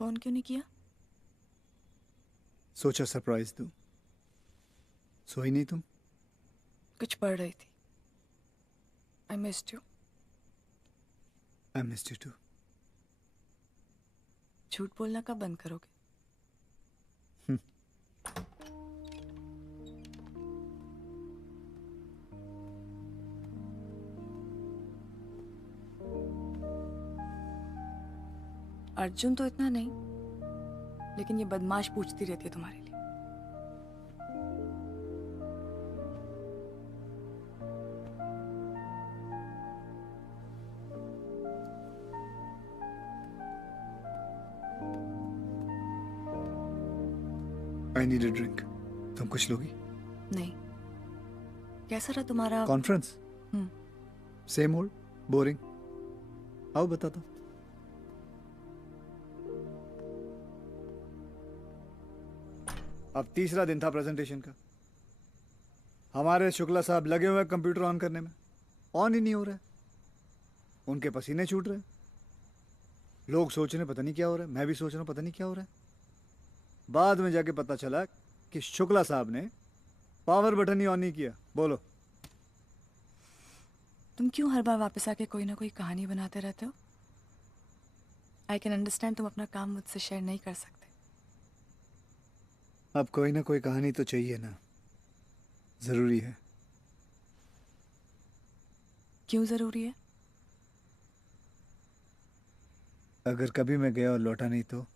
Phone क्यों नहीं किया? सोचा सरप्राइज दूं। सोई नहीं तुम? कुछ पढ़ रही थी। I missed you. I missed you too. झूठ बोलना कब बंद करोगे? अर्जुन तो इतना नहीं, लेकिन ये बदमाश पूछती रहती है तुम्हारे लिए। I need a drink. तुम कुछ लोगी? नहीं। कैसा रहा तुम्हारा कॉन्फ्रेंस? Same old boring. आओ बताता हूँ। अब तीसरा दिन था प्रेजेंटेशन का। हमारे शुक्ला साहब लगे हुए हैं कंप्यूटर ऑन करने में, ऑन ही नहीं हो रहा है। उनके पसीने छूट रहे हैं। लोग सोच रहे हैं पता नहीं क्या हो रहा है, मैं भी सोच रहा हूँ पता नहीं क्या हो रहा है। बाद में जाके पता चला कि शुक्ला साहब ने पावर बटन ही ऑन नहीं किया। बोलो। तुम क्यों हर बार वापस आके कोई ना कोई कहानी बनाते रहते हो? आई कैन अंडरस्टैंड तुम अपना काम मुझसे शेयर नहीं कर सकते। अब कोई ना कोई कहानी तो चाहिए ना, जरूरी है। क्यों जरूरी है? अगर कभी मैं गया और लौटा नहीं तो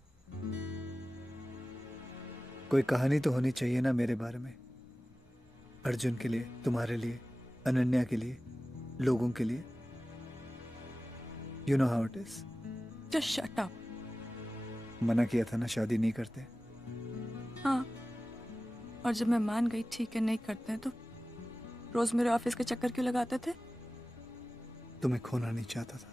कोई कहानी तो होनी चाहिए ना मेरे बारे में। अर्जुन के लिए, तुम्हारे लिए, अनन्या के लिए, लोगों के लिए। You know how it is. Just shut up. मना किया था ना शादी नहीं करते। हाँ, और जब मैं मान गई ठीक है नहीं करते हैं, तो रोज मेरे ऑफिस के चक्कर क्यों लगाते थे? तुम्हें खोना नहीं चाहता था।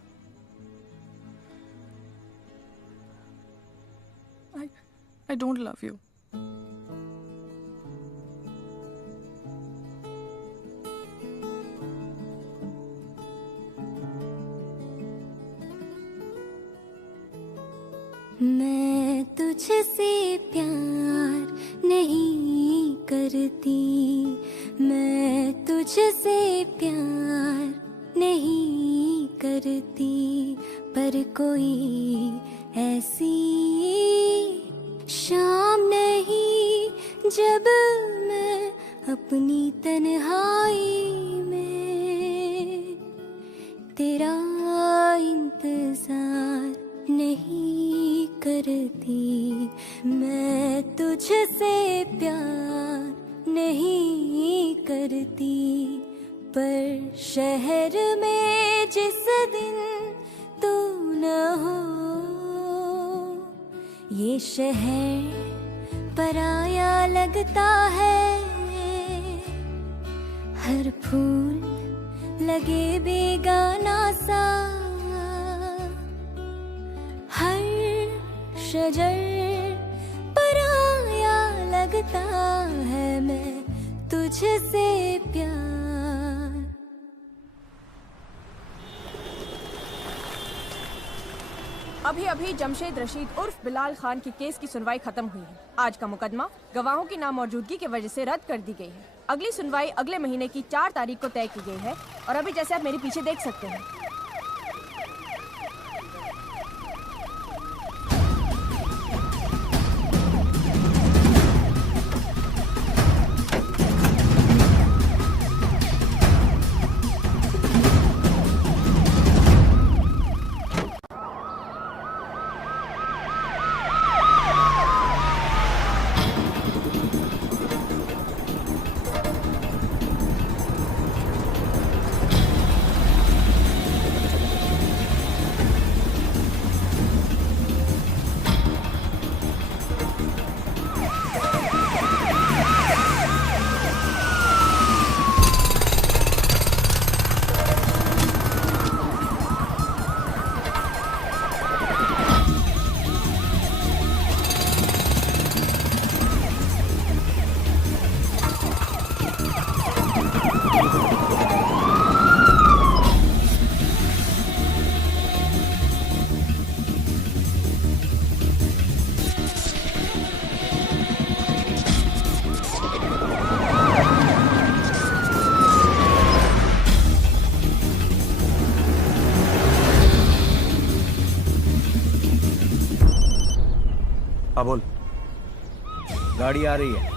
I don't love you. मैं तुझसे प्यार नहीं करती, मैं तुझसे प्यार नहीं करती, पर कोई ऐसी शाम नहीं जब मैं अपनी तन्हाई में तेरा इंतजार नहीं करती। मैं तुझसे प्यार नहीं करती, पर शहर में जिस दिन तू न हो, ये शहर पराया लगता है। हर फूल लगे बेगाना सा, हर शजर पराया लगता है। मैं तुझसे प्यार। अभी अभी जमशेद रशीद उर्फ बिलाल खान की केस की सुनवाई खत्म हुई है। आज का मुकदमा गवाहों की नामौजूदगी की वजह से रद्द कर दी गई है। अगली सुनवाई अगले महीने की 4 तारीख को तय की गई है। और अभी जैसे आप मेरे पीछे देख सकते हैं, हाँ बोल। गाड़ी आ रही है।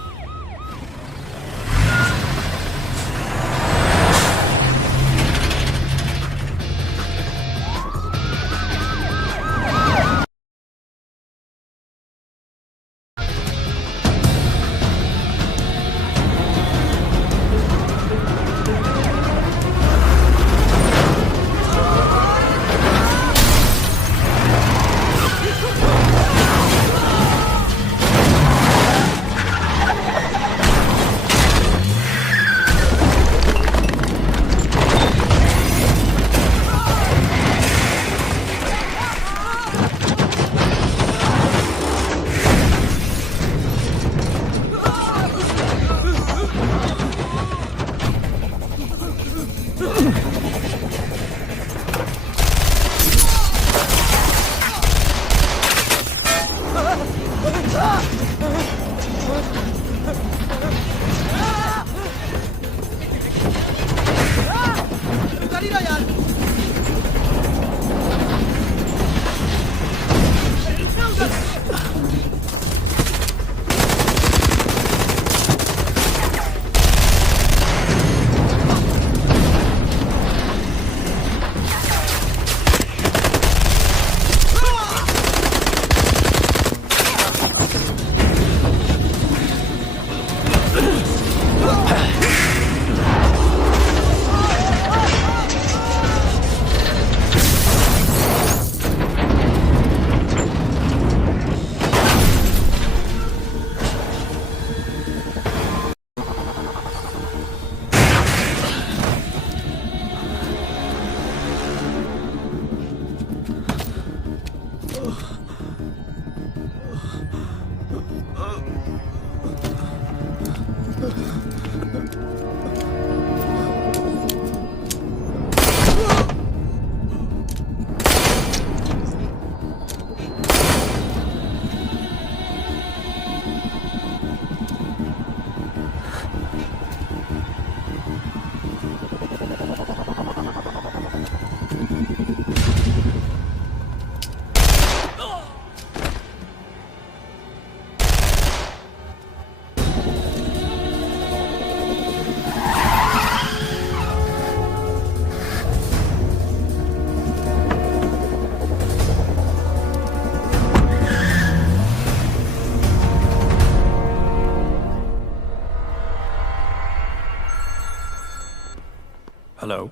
हेलो।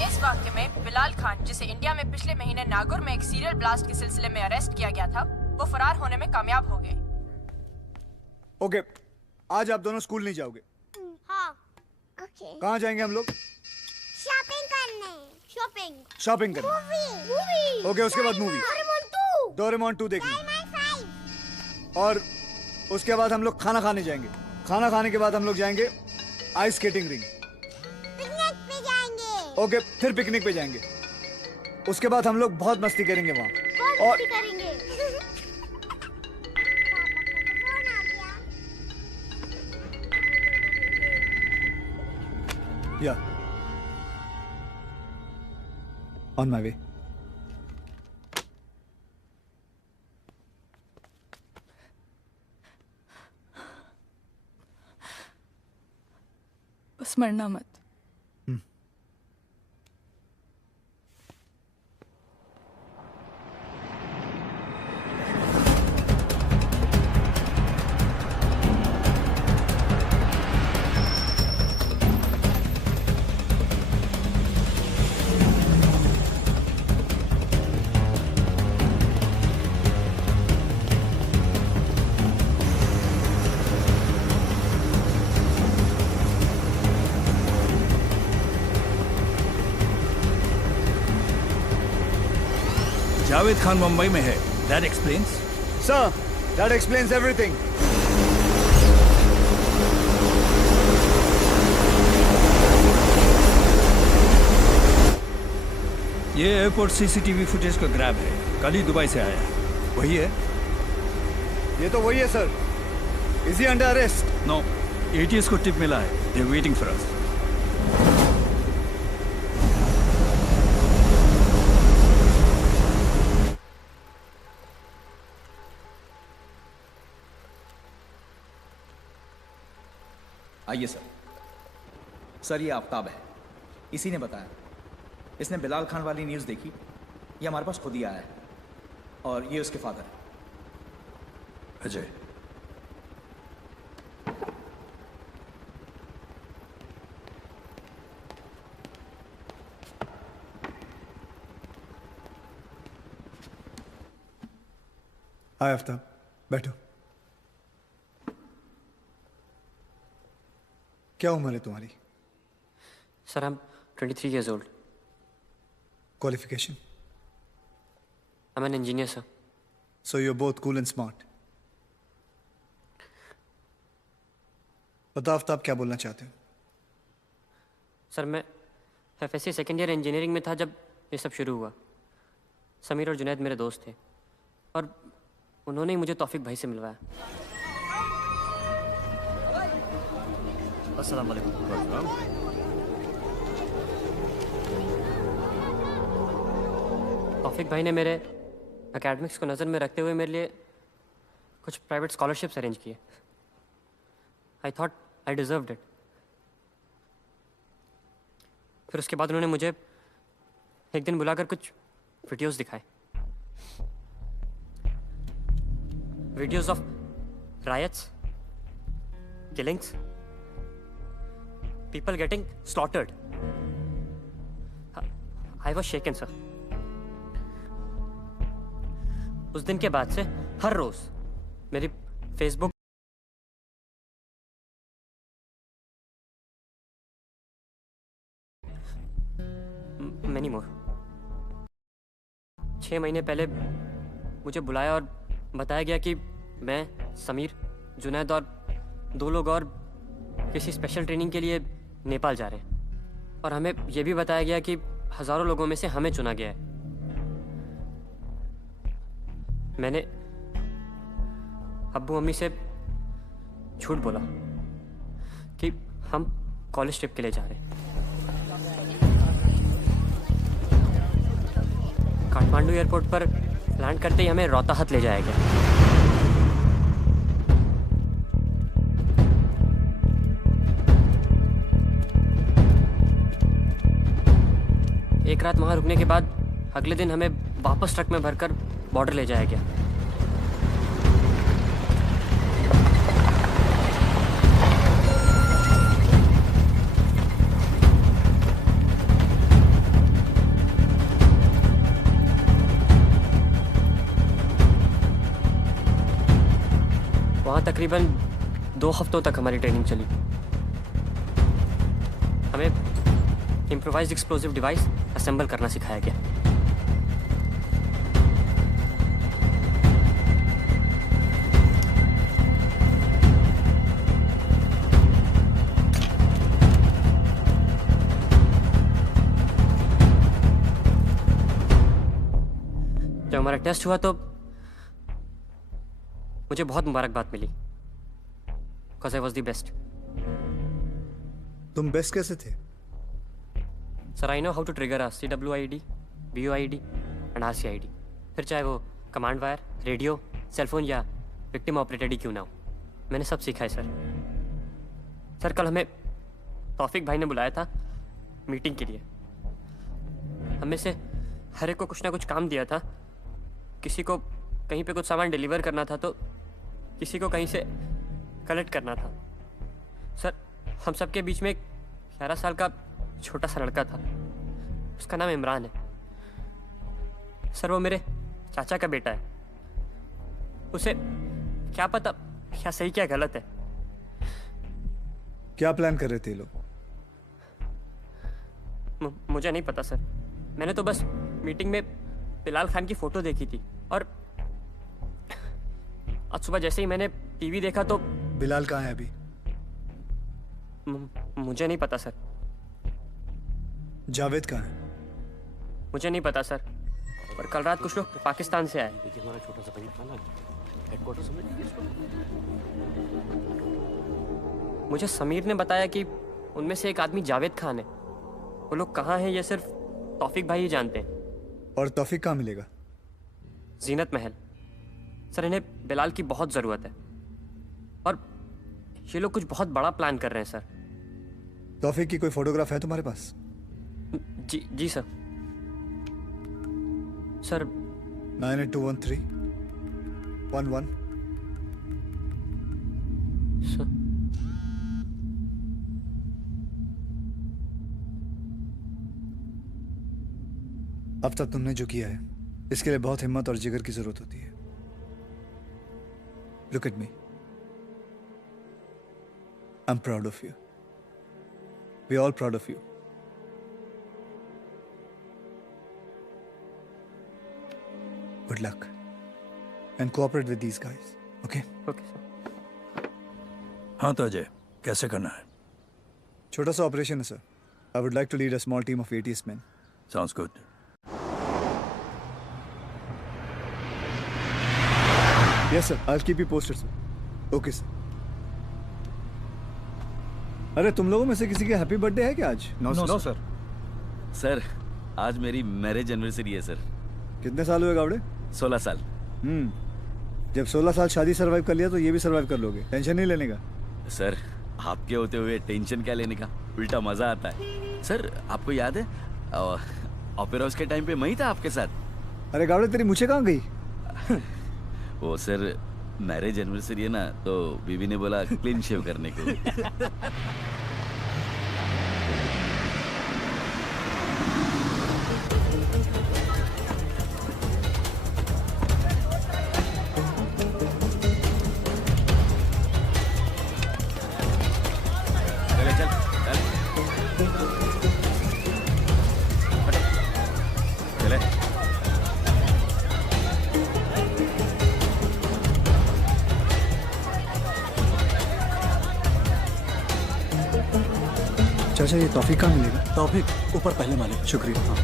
इस वाक्य में बिलाल खान, जिसे इंडिया में पिछले महीने नागौर में एक सीरियल ब्लास्ट के सिलसिले में अरेस्ट किया गया था, वो फरार होने में कामयाब हो गए। ओके, आज आप दोनों स्कूल नहीं जाओगे। हाँ। ओके। कहाँ जाएंगे हम लोग? शॉपिंग करने। शॉपिंग करने। मूवी। ओके, उसके बाद मूवी। डोरेमोन 2 देखने। और उसके बाद हम लोग खाना खाने जाएंगे। खाना खाने के बाद हम लोग जाएंगे आइस स्केटिंग रिंग। पिकनिक पे जाएंगे। ओके, फिर पिकनिक पे जाएंगे। उसके बाद हम लोग बहुत मस्ती करेंगे वहाँ। बहुत मस्ती करेंगे। या ऑन माय वे। बस मरना मत। जावेद खान मुंबई में है। That explains. Sir, that explains everything. ये एयरपोर्ट सीसीटीवी फुटेज का ग्रैब है। कल ही दुबई से आया है। वही है? ये तो वही है sir. Is he under arrest? No. ATS को टिप मिला है। They're waiting for us. आइए सर। सर ये आफ्ताब है, इसी ने बताया। इसने बिलाल खान वाली न्यूज़ देखी, ये हमारे पास खुद ही आया है, और ये उसके फादर है। अजय, हाय आफ्ताब, बैठो। क्या उम्र है तुम्हारी? Sir, I'm 23 years old. Qualification? I'm an engineer, sir. So you're both cool and smart. बताओ आफ्ताब, क्या बोलना चाहते हो? सर मैं FSC सेकेंड ईयर इंजीनियरिंग में था जब ये सब शुरू हुआ। समीर और जुनैद मेरे दोस्त थे और उन्होंने ही मुझे तौफीक भाई से मिलवाया। अस्सलाम वालेकुम। तौफीक भाई ने मेरे एकेडमिक्स को नज़र में रखते हुए मेरे लिए कुछ प्राइवेट स्कॉलरशिप्स अरेंज किए। I thought I deserved it. फिर उसके बाद उन्होंने मुझे एक दिन बुलाकर कुछ वीडियोस दिखाए। Videos of riots, killings, people getting slaughtered. I was shaken, sir. उस दिन के बाद से हर रोज मेरी फेसबुक many more 6 महीने पहले मुझे बुलाया और बताया गया कि मैं, समीर, जुनैद और 2 लोग और किसी स्पेशल ट्रेनिंग के लिए नेपाल जा रहे हैं। और हमें यह भी बताया गया कि हजारों लोगों में से हमें चुना गया है। मैंने अब्बू अम्मी से झूठ बोला कि हम कॉलेज ट्रिप के लिए जा रहे हैं। काठमांडू एयरपोर्ट पर लैंड करते ही हमें रोहताहत ले जाया गया। एक रात वहां रुकने के बाद अगले दिन हमें वापस ट्रक में भरकर बॉर्डर ले जाया गया। वहां तकरीबन 2 हफ्तों तक हमारी ट्रेनिंग चली। हमें इम्प्रोवाइज्ड एक्सप्लोसिव डिवाइस असेंबल करना सिखाया गया। जब हमारा टेस्ट हुआ तो मुझे बहुत मुबारकबाद मिली, because I was the best. तुम बेस्ट कैसे थे? Sir, I know how to trigger CWID, BOID and RCID। फिर चाहे वो कमांड वायर, रेडियो, सेलफोन या विक्टिम ऑपरेटेड ही क्यों ना हो, मैंने सब सीखा है सर। सर, कल हमें तौफीक भाई ने बुलाया था मीटिंग के लिए। हमें से हर एक को कुछ ना कुछ काम दिया था। किसी को कहीं पे कुछ सामान डिलीवर करना था तो किसी को कहीं से कलेक्ट करना था। सर, हम सब के बीच में एक 11 साल का छोटा सा लड़का था, उसका नाम इमरान है। सर, वो मेरे चाचा का बेटा है। उसे क्या पता क्या सही क्या गलत है। क्या प्लान कर रहे थे लोग? मुझे नहीं पता सर। मैंने तो बस मीटिंग में बिलाल खान की फोटो देखी थी और आज सुबह जैसे ही मैंने टीवी देखा तो। बिलाल कहाँ है अभी? मुझे नहीं पता सर। जावेद कहाँ है? मुझे नहीं पता सर, पर कल रात कुछ लोग पाकिस्तान से आए। हमारा छोटा सा पनीर खाना हेडक्वार्टर समझ लीजिए इसको। मुझे समीर ने बताया कि उनमें से एक आदमी जावेद खान है। वो लोग कहाँ हैं ये सिर्फ तौफीक भाई ही जानते हैं। और तौफीक कहाँ मिलेगा? जीनत महल। सर, इन्हें बिलाल की बहुत ज़रूरत है और ये लोग कुछ बहुत बड़ा प्लान कर रहे हैं सर। तौफीक की कोई फोटोग्राफ है तुम्हारे पास? जी सर। सर 9821311 सर अब तक तुमने जो किया है इसके लिए बहुत हिम्मत और जिगर की जरूरत होती है। Look at me, I am proud of you, we all proud of you. Good luck and cooperate with these guys, okay? Okay sir. हाँ तो अजय, कैसे करना है? छोटा सा ऑपरेशन है sir. I would like to lead a small team of 80 men. Sounds good. Yes sir, I'll keep you posted sir. Okay sir. अरे तुम लोगों में से किसी के हैप्पी बर्थडे है क्या आज? No sir. सर आज मेरी मैरिज एनिवर्सरी है सर। कितने साल हुए गावड़े? 16 साल। जब 16 साल शादी सरवाइव कर लिया तो ये भी सरवाइव कर लोगे, टेंशन नहीं लेने का। सर आपके होते हुए टेंशन क्या लेने का, उल्टा मजा आता है। सर आपको याद है ओपेरा हाउस के टाइम पे मैं ही था आपके साथ। अरे गावड़े तेरी मुझे कहाँ गई? वो सर मैरिज एनिवर्सरी है ना, तो बीवी ने बोला क्लीन शेव करने को। चल चल चले। चाचा ये तौफीक कहाँ मिलेगा? तौफीक ऊपर पहले माले। शुक्रिया। हाँ।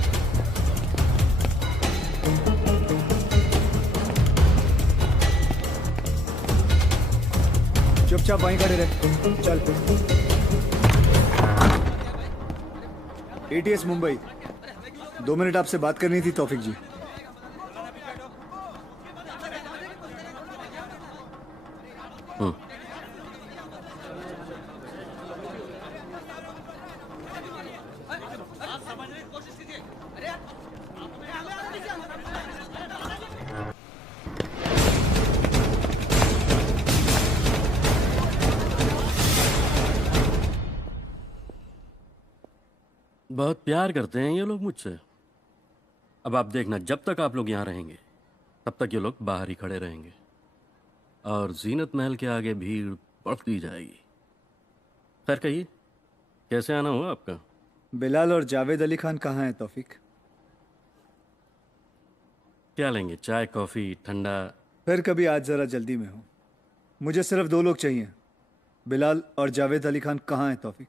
चुपचाप वहीं खड़े रहे। चल। ATS मुंबई, 2 मिनट आपसे बात करनी थी तौफीक जी। बहुत प्यार करते हैं ये लोग मुझसे। अब आप देखना, जब तक आप लोग यहाँ रहेंगे तब तक ये लोग बाहर ही खड़े रहेंगे और जीनत महल के आगे भीड़ बढ़ती जाएगी। खैर कहिए, कैसे आना हुआ आपका? बिलाल और जावेद अली खान कहाँ हैं तौफीक? क्या लेंगे, चाय, कॉफ़ी, ठंडा? फिर कभी, आज ज़रा जल्दी में हूँ। मुझे सिर्फ 2 लोग चाहिए। बिलाल और जावेद अली खान कहाँ हैं तौफीक?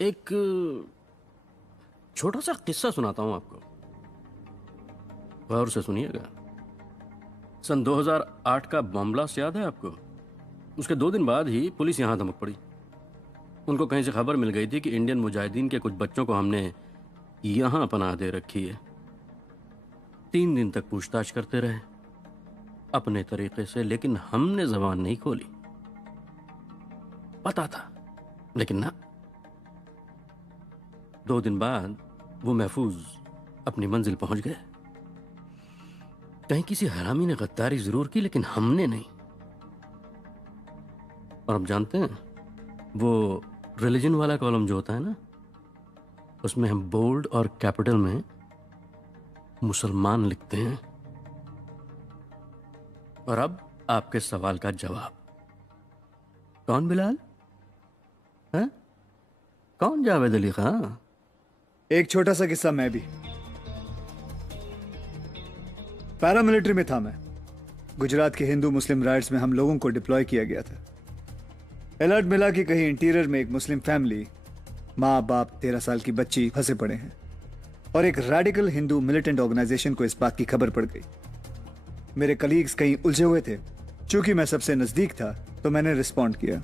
एक छोटा सा किस्सा सुनाता हूँ आपको, गौर से सुनिएगा। सन 2008 का बम ब्लास्ट याद है आपको? उसके 2 दिन बाद ही पुलिस यहाँ धमक पड़ी। उनको कहीं से खबर मिल गई थी कि इंडियन मुजाहिदीन के कुछ बच्चों को हमने यहाँ पनाह दे रखी है। 3 दिन तक पूछताछ करते रहे अपने तरीके से, लेकिन हमने जबान नहीं खोली। पता था लेकिन ना। 2 दिन बाद वो महफूज अपनी मंजिल पहुंच गए। कहीं किसी हरामी ने गद्दारी जरूर की, लेकिन हमने नहीं। और आप जानते हैं, वो रिलीजन वाला कॉलम जो होता है ना, उसमें हम बोल्ड और कैपिटल में मुसलमान लिखते हैं। और अब आपके सवाल का जवाब। कौन बिलाल है? कौन जावेद अली खान? एक छोटा सा किस्सा। मैं भी पैरामिलिट्री में था। मैं गुजरात के हिंदू मुस्लिम राइट्स में हम लोगों को डिप्लॉय किया गया था। अलर्ट मिला कि कहीं इंटीरियर में एक मुस्लिम फैमिली, माँ बाप, 13 साल की बच्ची फंसे पड़े हैं और एक रेडिकल हिंदू मिलिटेंट ऑर्गेनाइजेशन को इस बात की खबर पड़ गई। मेरे कलीग्स कहीं उलझे हुए थे। चूंकि मैं सबसे नजदीक था तो मैंने रिस्पॉन्ड किया।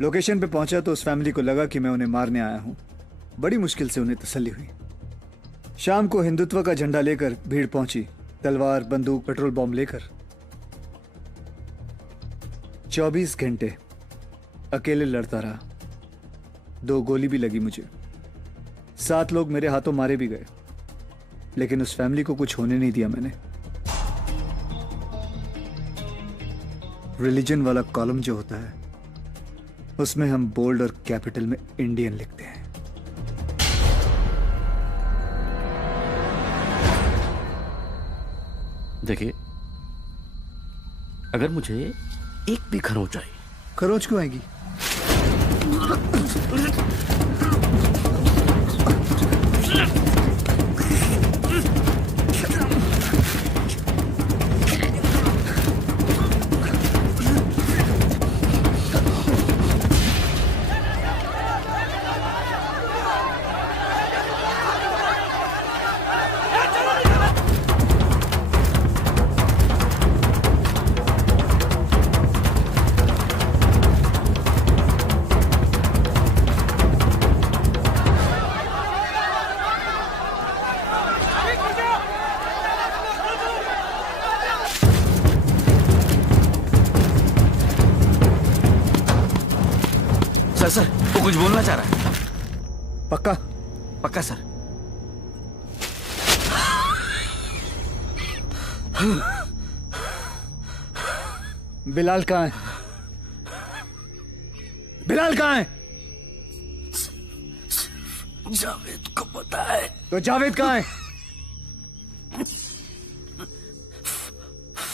लोकेशन पे पहुंचा तो उस फैमिली को लगा कि मैं उन्हें मारने आया हूं। बड़ी मुश्किल से उन्हें तसल्ली हुई। शाम को हिंदुत्व का झंडा लेकर भीड़ पहुंची, तलवार, बंदूक, पेट्रोल बॉम्ब लेकर। 24 घंटे अकेले लड़ता रहा, 2 गोली भी लगी मुझे, 7 लोग मेरे हाथों मारे भी गए, लेकिन उस फैमिली को कुछ होने नहीं दिया मैंने। रिलीजन वाला कॉलम जो होता है उसमें हम बोल्ड और कैपिटल में इंडियन लिखते हैं। देखिए, अगर मुझे एक भी खरोच आई। खरोच क्यों आएगी? सर वो कुछ बोलना चाह रहा है। पक्का? पक्का सर। बिलाल कहाँ है? बिलाल कहाँ है? जावेद को पता है। तो जावेद कहाँ है?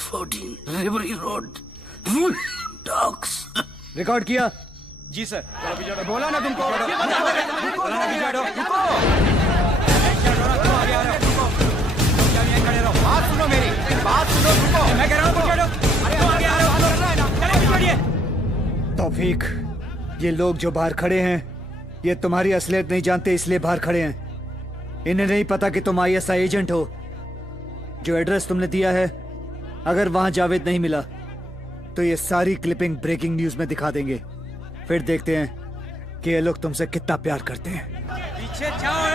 14 रेवरी रोड डॉग्स। रिकॉर्ड किया? जी सर। बोला ना तुमको। बात सुनो मेरी, बात सुनो, रुको। मैं कह रहा हूँ तौफीक, ये लोग जो बाहर खड़े हैं ये तुम्हारी असलियत नहीं जानते, इसलिए बाहर खड़े हैं। इन्हें नहीं पता कि तुम ISI एजेंट हो। जो एड्रेस तुमने दिया है, अगर वहां जावेद नहीं मिला तो ये सारी क्लिपिंग ब्रेकिंग न्यूज में दिखा देंगे। फिर देखते हैं कि ये लोग तुमसे कितना प्यार करते हैं। पीछे जाओ।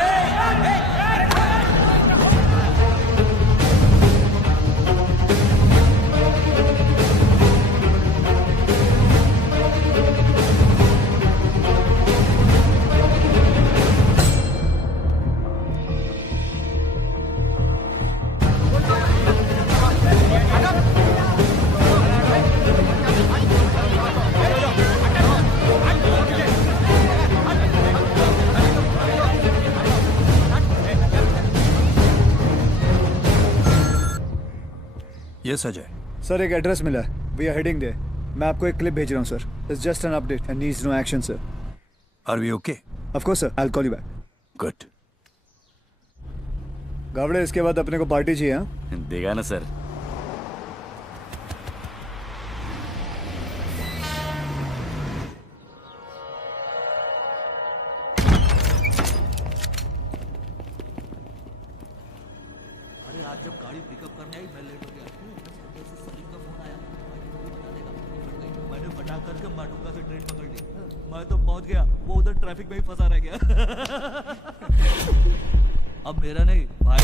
यस अजय। सर एक एड्रेस मिला है, वी आर हेडिंग देयर। मैं आपको एक क्लिप भेज रहा हूं sir. It's just an update and needs no action sir. Are we okay? Of course sir, I will call you back. Good. Gawde, इसके बाद अपने को पार्टी चाहिए। हाँ, देगा ना सर। आज जब गाड़ी पिकअप करने आई मैं लेट हो गया। सलीम का फोन आया, मैंने फटाक करके माटुंगा से ट्रेन पकड़ ली। मैं तो पहुंच गया, वो उधर ट्रैफिक में ही फंसा रह गया। अब मेरा नहीं भाई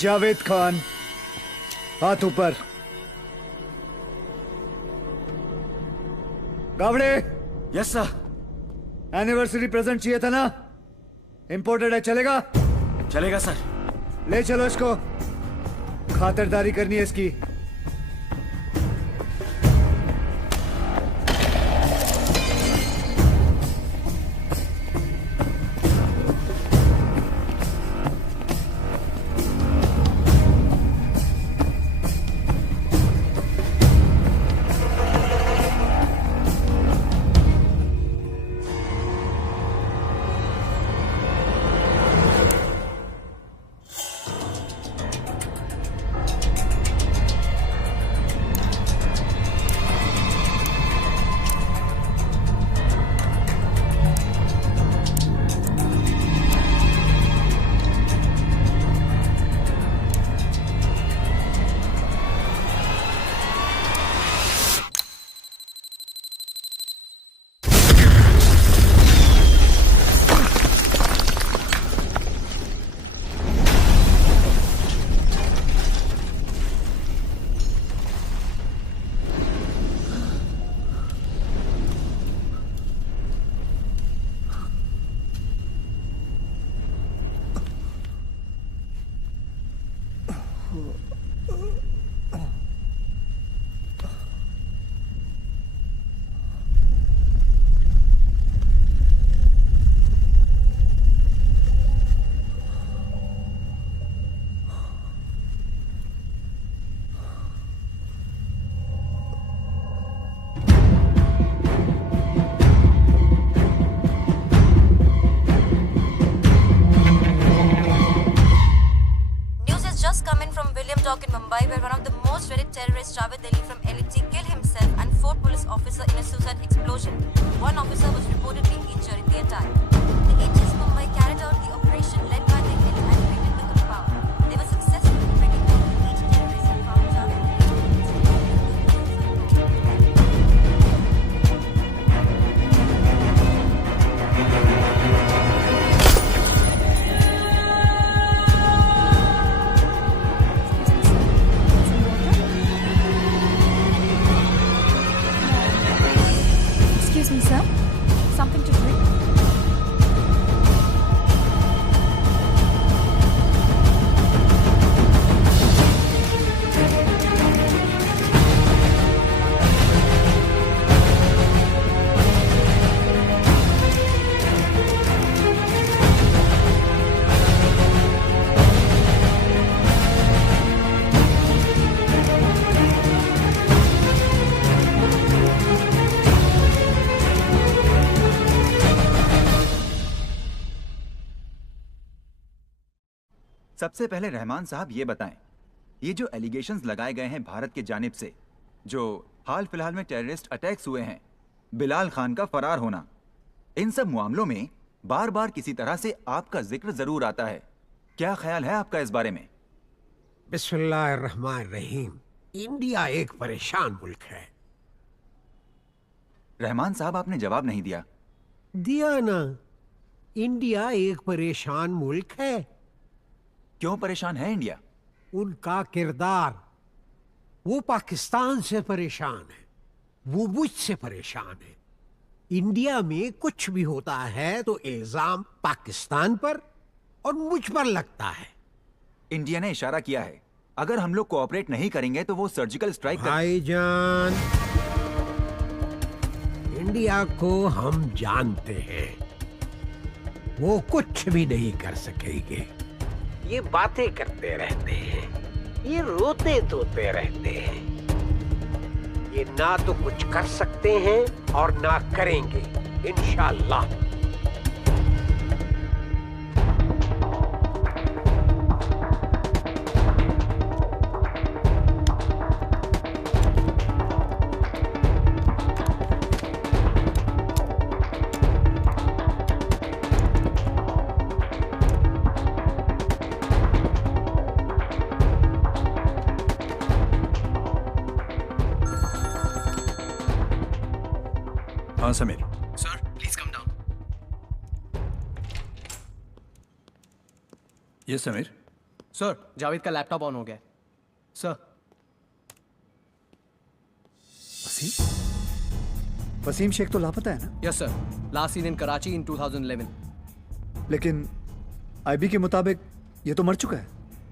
जावेद खान, हाथ ऊपर। Gawde. Yes sir. Anniversary present चाहिए था ना? इंपोर्टेड है, चलेगा? चलेगा सर। ले चलो इसको, खातिरदारी करनी है इसकी। Javed Ali from LHC kill himself and 4 police officers in a suicide explosion. 1 officer was reportedly injured in the attack. The HS Mumbai carried out the operation led by the hit and rated with the power. They were successful in bringing down each terrorist and found Javed Ali. Excuse me, sir. Something to drink? सबसे पहले रहमान साहब ये बताएं, ये जो allegations लगाए गए हैं भारत की जानिब से, जो हाल फिलहाल में टेररिस्ट अटैक्स हुए हैं, बिलाल खान का फरार होना, इन सब मामलों में बार बार किसी तरह से आपका जिक्र जरूर आता है। क्या ख्याल है आपका इस बारे में? बिस्मिल्लाहिर्रहमानिर्रहीम। इंडिया एक परेशान मुल्क है। रहमान साहब, आपने जवाब नहीं दिया। दिया ना, इंडिया एक परेशान मुल्क है। क्यों परेशान है इंडिया? उनका किरदार, वो पाकिस्तान से परेशान है, वो मुझसे परेशान है। इंडिया में कुछ भी होता है तो इल्जाम पाकिस्तान पर और मुझ पर लगता है। इंडिया ने इशारा किया है, अगर हम लोग कोऑपरेट नहीं करेंगे तो वो सर्जिकल स्ट्राइक भाईजान, इंडिया को हम जानते हैं, वो कुछ भी नहीं कर सकेंगे। ये बातें करते रहते हैं, ये रोते धोते रहते हैं, ये ना तो कुछ कर सकते हैं और ना करेंगे इंशाअल्लाह। हाँ Sameer. Sir please come down. ये समीर। सर जावेद का लैपटॉप ऑन हो गया है। सर। वसीम शेख तो लापता है ना? Yes sir, last seen in Karachi in 2011। लेकिन आईबी के मुताबिक ये तो मर चुका है।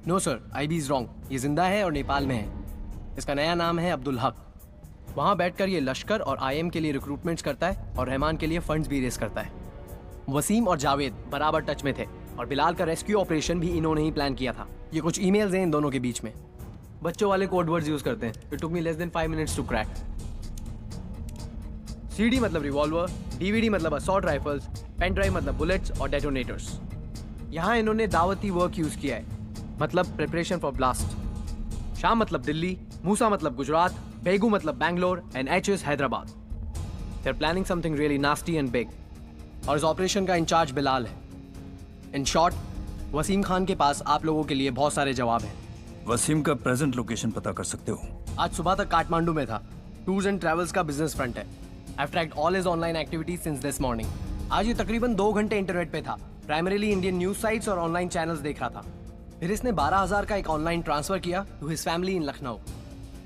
No sir, IB is wrong. ये जिंदा है और नेपाल में है। इसका नया नाम है अब्दुल हक। वहाँ बैठकर ये लश्कर और आईएम के लिए रिक्रूटमेंट्स करता है और रहमान के लिए फंड्स भी रेस करता है। वसीम और जावेद बराबर टच में थे और बिलाल का रेस्क्यू ऑपरेशन भी इन्होंने ही प्लान किया था। ये कुछ ईमेल्स हैं इन दोनों के बीच में। बच्चों वाले कोड वर्ड्स यूज करते हैं। It took me less than 5 minutes to crack. CD मतलब रिवॉल्वर, डीवीडी मतलब असॉल्ट राइफल्स, पेन ड्राइव मतलब बुलेट्स और डेटोनेटर्स। यहाँ इन्होंने दावती वर्क यूज किया है, मतलब प्रिपरेशन फॉर ब्लास्ट। शाम मतलब दिल्ली, मूसा मतलब गुजरात, बेगू मतलब Bangalore and HS Hyderabad. They are planning something really nasty and big. और इस ऑपरेशन का इंचार्ज बिलाल है। इन शॉर्ट, वसीम खान के पास आप लोगों के लिए बहुत सारे जवाब हैं। वसीम का प्रेजेंट लोकेशन पता कर सकते हो? आज सुबह तक काठमांडू में था। टूर्स एंड ट्रैवल्स का बिजनेस फ्रंट है। I've tracked all his online activities since this morning. आज ये तकरीबन 2 घंटे इंटरनेट पे था। प्राइमरीली इंडियन न्यूज साइट्स और ऑनलाइन चैनल्स देख रहा था। फिर इसने 12,000 का एक ऑनलाइन ट्रांसफर किया to his family in Lucknow.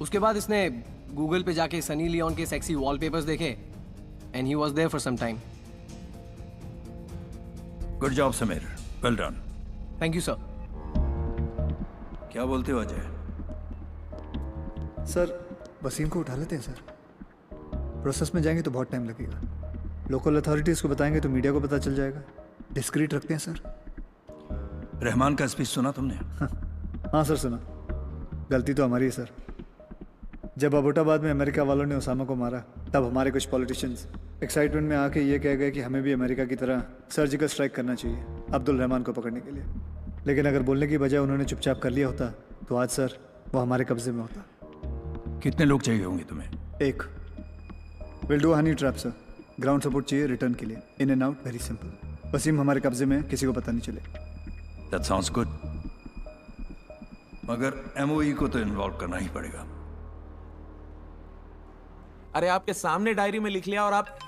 उसके बाद इसने गूगल पे जाके सनी लियोन के सेक्सी वॉलपेपर्स देखे and he was there for some time. Good job Sameer, well done. Thank you sir. क्या बोलते हो अजय? सर, वसीम को उठा लेते हैं सर। प्रोसेस में जाएंगे तो बहुत टाइम लगेगा। लोकल अथॉरिटीज़ को बताएंगे तो मीडिया को पता चल जाएगा। डिस्क्रीट रखते हैं सर। रहमान का स्पीच सुना तुमने? हाँ सर, सुना। गलती तो हमारी है सर। जब अबोटाबाद में अमेरिका वालों ने उसामा को मारा, तब हमारे कुछ पॉलिटिशियंस एक्साइटमेंट में आके ये कह गए कि हमें भी अमेरिका की तरह सर्जिकल स्ट्राइक करना चाहिए अब्दुल रहमान को पकड़ने के लिए। लेकिन अगर बोलने की बजाय उन्होंने चुपचाप कर लिया होता तो आज सर वो हमारे कब्जे में होता। कितने लोग चाहिए होंगे तुम्हें? एक। Will do honey trap sir. Ground support चाहिए रिटर्न के लिए। In and out very simple. Wasim हमारे कब्जे में है, किसी को पता नहीं चले। That sounds good. मगर एमओई को तो इन्वॉल्व करना ही पड़ेगा। अरे आपके सामने डायरी में लिख लिया और आप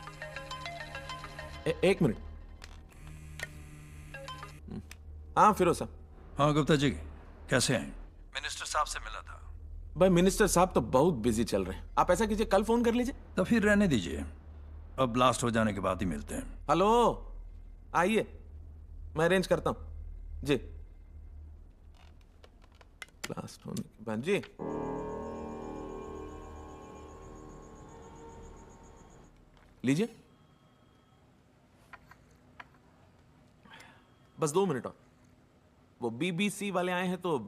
एक मिनट। हाँ फिरोज साहब। हाँ गुप्ता जी, कैसे हैं? मिनिस्टर साहब से मिला था। भाई मिनिस्टर साहब तो बहुत बिजी चल रहे हैं, आप ऐसा कीजिए कल फोन कर लीजिए। तो फिर रहने दीजिए, अब ब्लास्ट हो जाने के बाद ही मिलते हैं। हेलो, आइए मैं अरेंज करता हूं जी। ब्लास्ट होने के बाद जी। लीजिए, बस 2 मिनट और। वो बीबीसी वाले आए हैं तो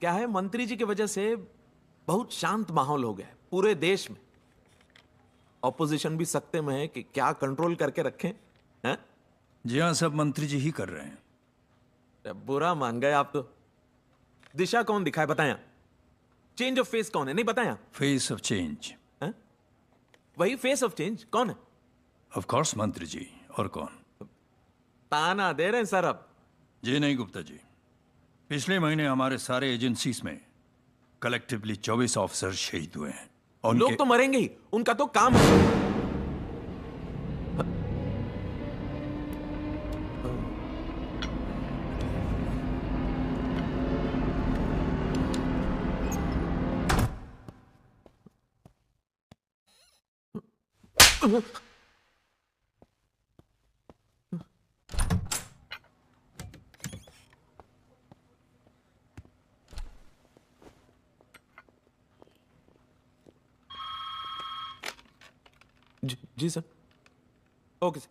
क्या है, मंत्री जी की वजह से बहुत शांत माहौल हो गया है पूरे देश में। ऑपोजिशन भी सकते में है कि क्या कंट्रोल करके रखें हैं? जी हाँ, सब मंत्री जी ही कर रहे हैं। बुरा मान गए आप तो। दिशा कौन दिखाए बताया? चेंज ऑफ फेस कौन है नहीं बताया? Face of change. वही फेस ऑफ चेंज कौन है? ऑफ कोर्स मंत्री जी, और कौन? ताना दे रहे हैं सर अब। जी नहीं गुप्ता जी, पिछले महीने हमारे सारे एजेंसीज में कलेक्टिवली 24 ऑफिसर शहीद हुए हैं। और लोग तो मरेंगे ही, उनका तो काम है। जी sir. Okay sir.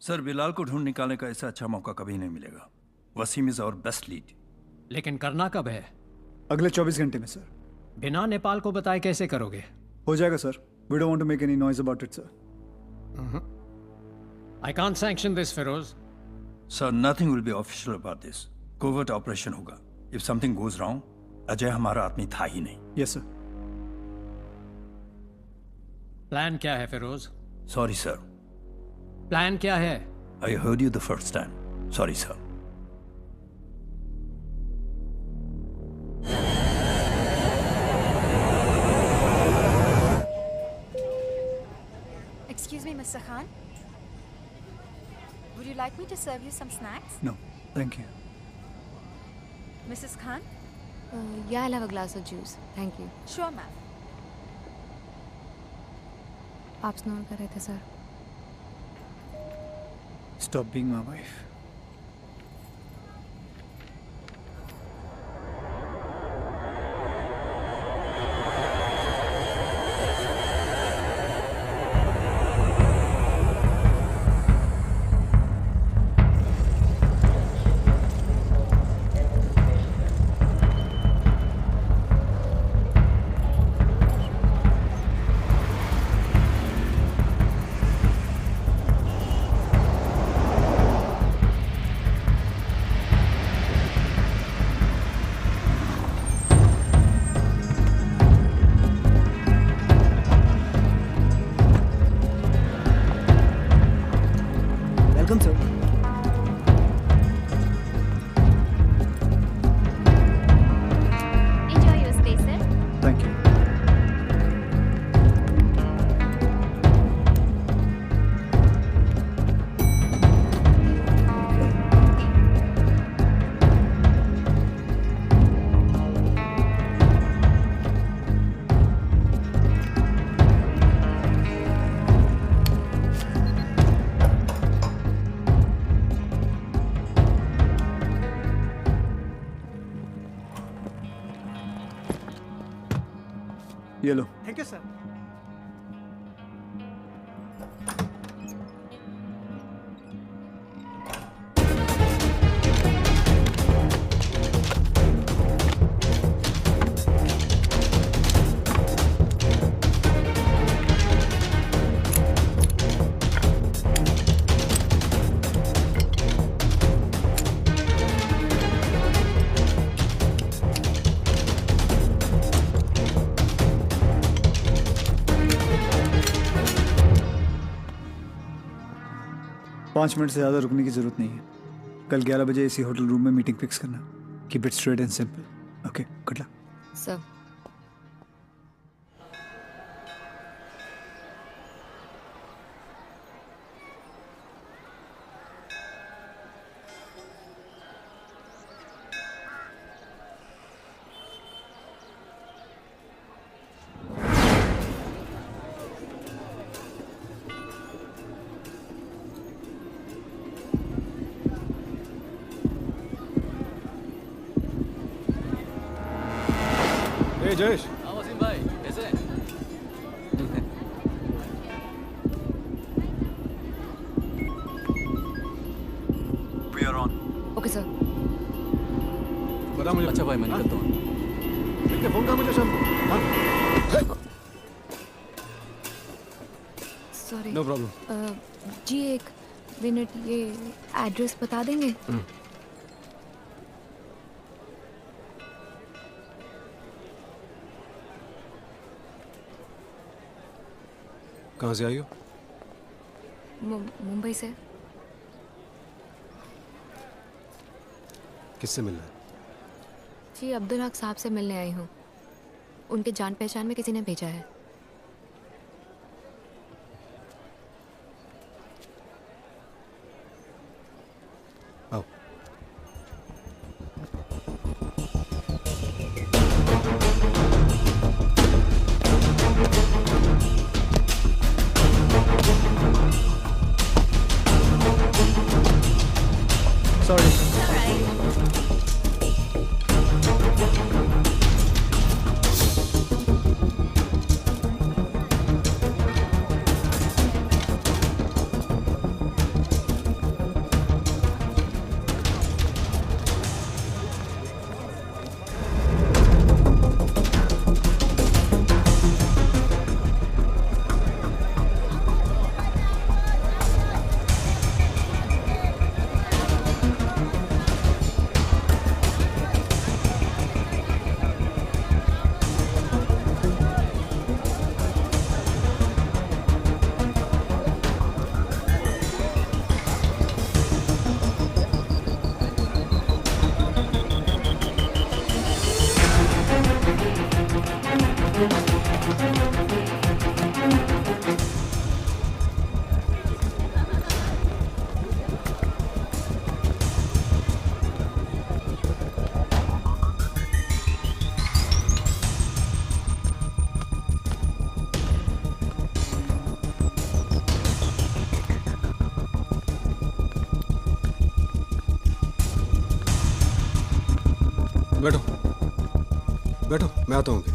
Sir, Bilal को ढूंढ निकालने का ऐसा अच्छा मौका कभी नहीं मिलेगा। Wasim is our best lead. लेकिन करना कब है? अगले 24 घंटे में सर। बिना नेपाल को बताए कैसे करोगे? हो जाएगा sir. We don't want to make any noise about it sir. I can't sanction this, Feroz. Sir, nothing will be official about this. Covert operation होगा। If something goes wrong, Ajay हमारा आदमी था ही नहीं। Yes sir. प्लान क्या है Firoz? Sorry sir. Plan क्या है? I heard you the first time. Sorry sir. Excuse me, Mr. Khan. Would you like me to serve you some snacks? No, thank you. Mrs. Khan? Yeah, I'll have a glass of juice. Thank you. Sure, ma'am. आप snore कर रहे थे sir. Stop being my wife. Welcome, sir. Enjoy your stay, sir. Thank you. ये लो। Thank you, sir. 5 minute से ज़्यादा रुकने की ज़रूरत नहीं है। कल 11 बजे इसी होटल रूम में मीटिंग फिक्स करना। Keep it straight and simple. Okay, good luck. Sir Jayesh, Wasim भाई कैसे हैं? We are on. Okay sir. बता मुझे। अच्छा भाई मैं निकलता हूँ। ठीक है, फोन कर मुझे शाम को। सॉरी। No problem. जी एक मिनट, ये एड्रेस बता देंगे? कहाँ से आई हो? मुंबई से। किससे मिलना है? जी अब्दुल हक साहब से मिलने आई हूँ। उनके जान पहचान में किसी ने भेजा है। आओ। Sorry. बैठो बैठो, मैं आता हूँ अभी।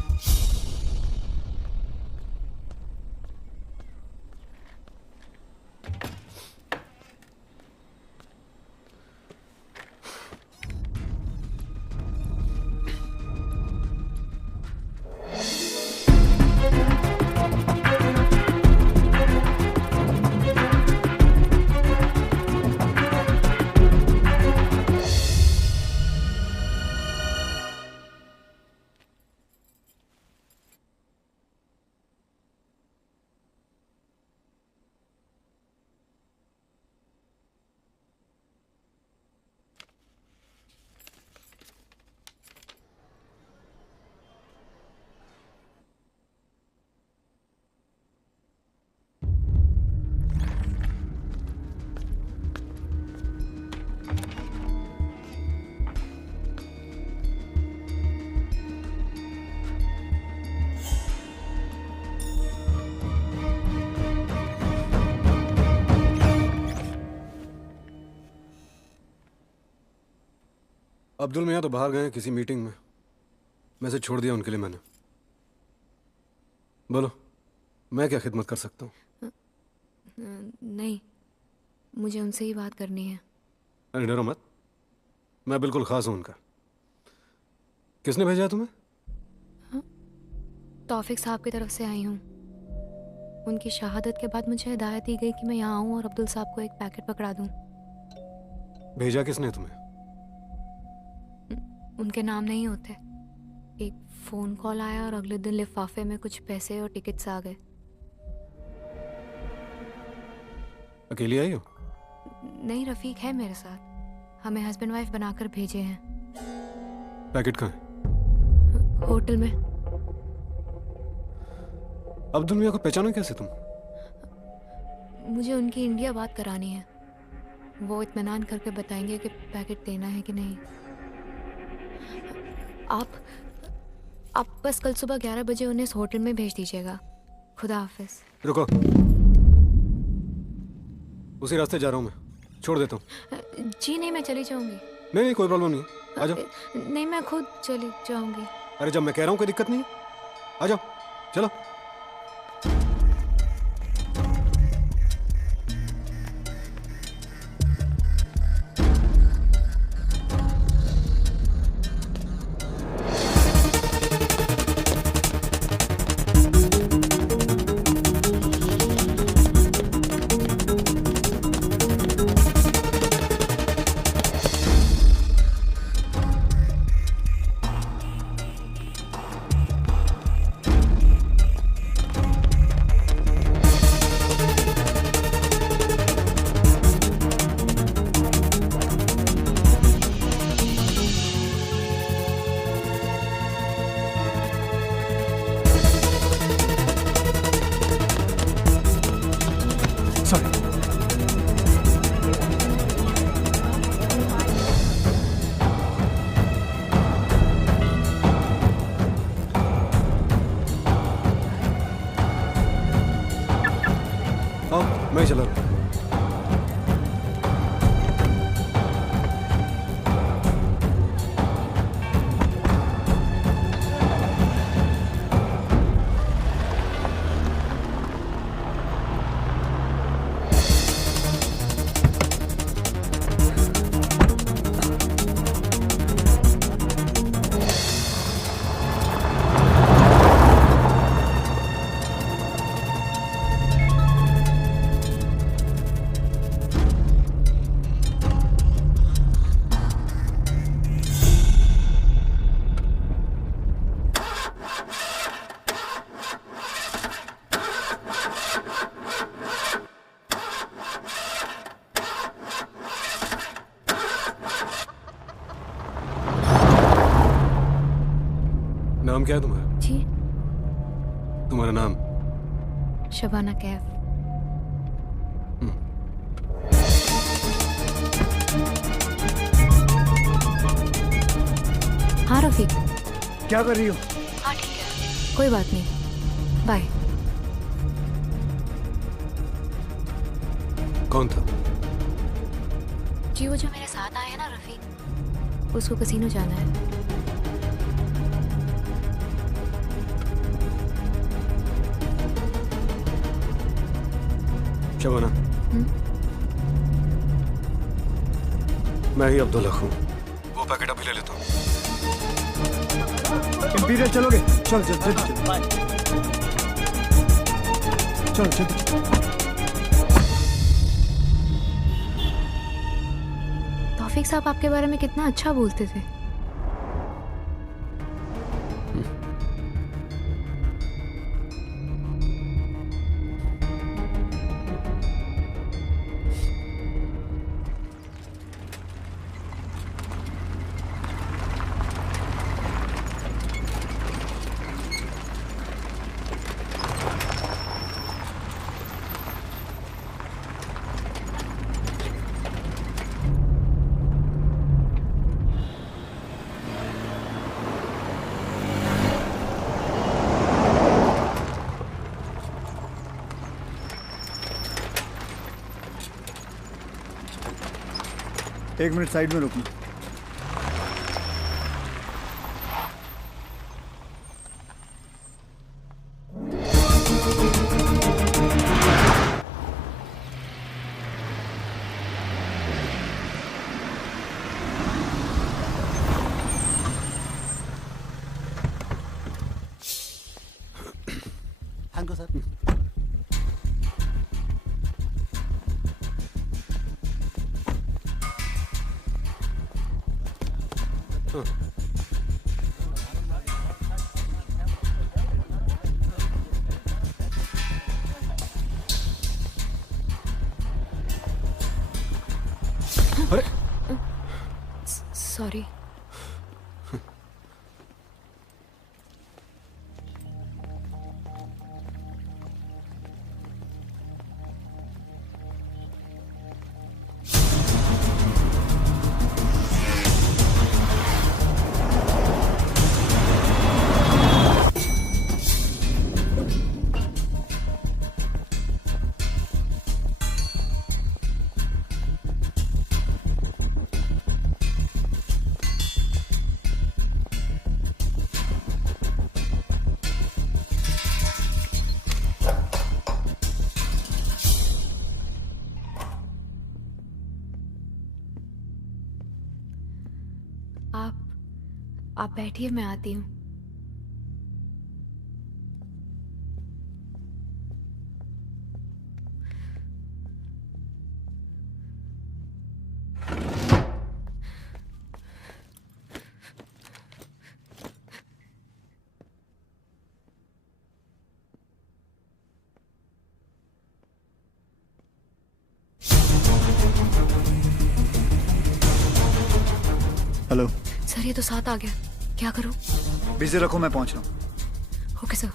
अब्दुल मियाँ तो बाहर गए हैं किसी मीटिंग में। मैसेज छोड़ दिया उनके लिए मैंने। बोलो, मैं क्या खिदमत कर सकता हूँ? नहीं, मुझे उनसे ही बात करनी है। अरे डरो मत, मैं बिल्कुल खास हूँ उनका। किसने भेजा है तुम्हें? तौफिक साहब की तरफ से आई हूँ। उनकी शहादत के बाद मुझे हिदायत दी गई कि मैं यहाँ आऊँ और अब्दुल साहब को एक पैकेट पकड़ा दूँ। भेजा किसने तुम्हें? उनके नाम नहीं होते। एक फ़ोन कॉल आया और अगले दिन लिफाफे में कुछ पैसे और टिकट्स आ गए। अकेली आई हो? नहीं, रफीक है मेरे साथ। हमें हस्बैंड वाइफ बनाकर भेजे हैं। पैकेट कहाँ है? होटल में। अब्दुल मियाँ को पहचानो कैसे तुम? मुझे उनकी इंडिया बात करानी है। वो इत्मीनान करके बताएंगे कि पैकेट देना है कि नहीं। आप बस कल सुबह 11 बजे उन्हें इस होटल में भेज दीजिएगा। खुदा हाफिज। रुको, उसी रास्ते जा रहा हूँ मैं, छोड़ देता हूँ। जी नहीं, मैं चली जाऊंगी। नहीं कोई प्रॉब्लम नहीं, आ जाओ। नहीं, मैं खुद चली जाऊंगी। अरे जब मैं कह रहा हूँ कोई दिक्कत नहीं है, आ जाओ, चलो। मैं चला रहा हूँ। नाम क्या है तुम्हारा? जी, तुम्हारा नाम? शबाना कैफ। हाँ रफीक। क्या कर रही हो? हाँ ठीक है, कोई बात नहीं, बाय। कौन था? जी वो जो मेरे साथ आया है ना रफीक, उसको कसीनो जाना है। शबाना, मैं ही अब्दुल्ला हूँ। वो पैकेट अभी ले लेता हूँ। इंपीरियल चलोगे? चल जल्दी चल, चल जल्दी। तौफीक साहब आपके बारे में कितना अच्छा बोलते थे। एक मिनट साइड में रुकना। Thank you sir. अरे सॉरी। आप बैठिए, मैं आती हूँ। हेलो सर, ये तो साथ आ गया, क्या करूं? बिजी रखो, मैं पहुंच रहा हूँ। Okay sir.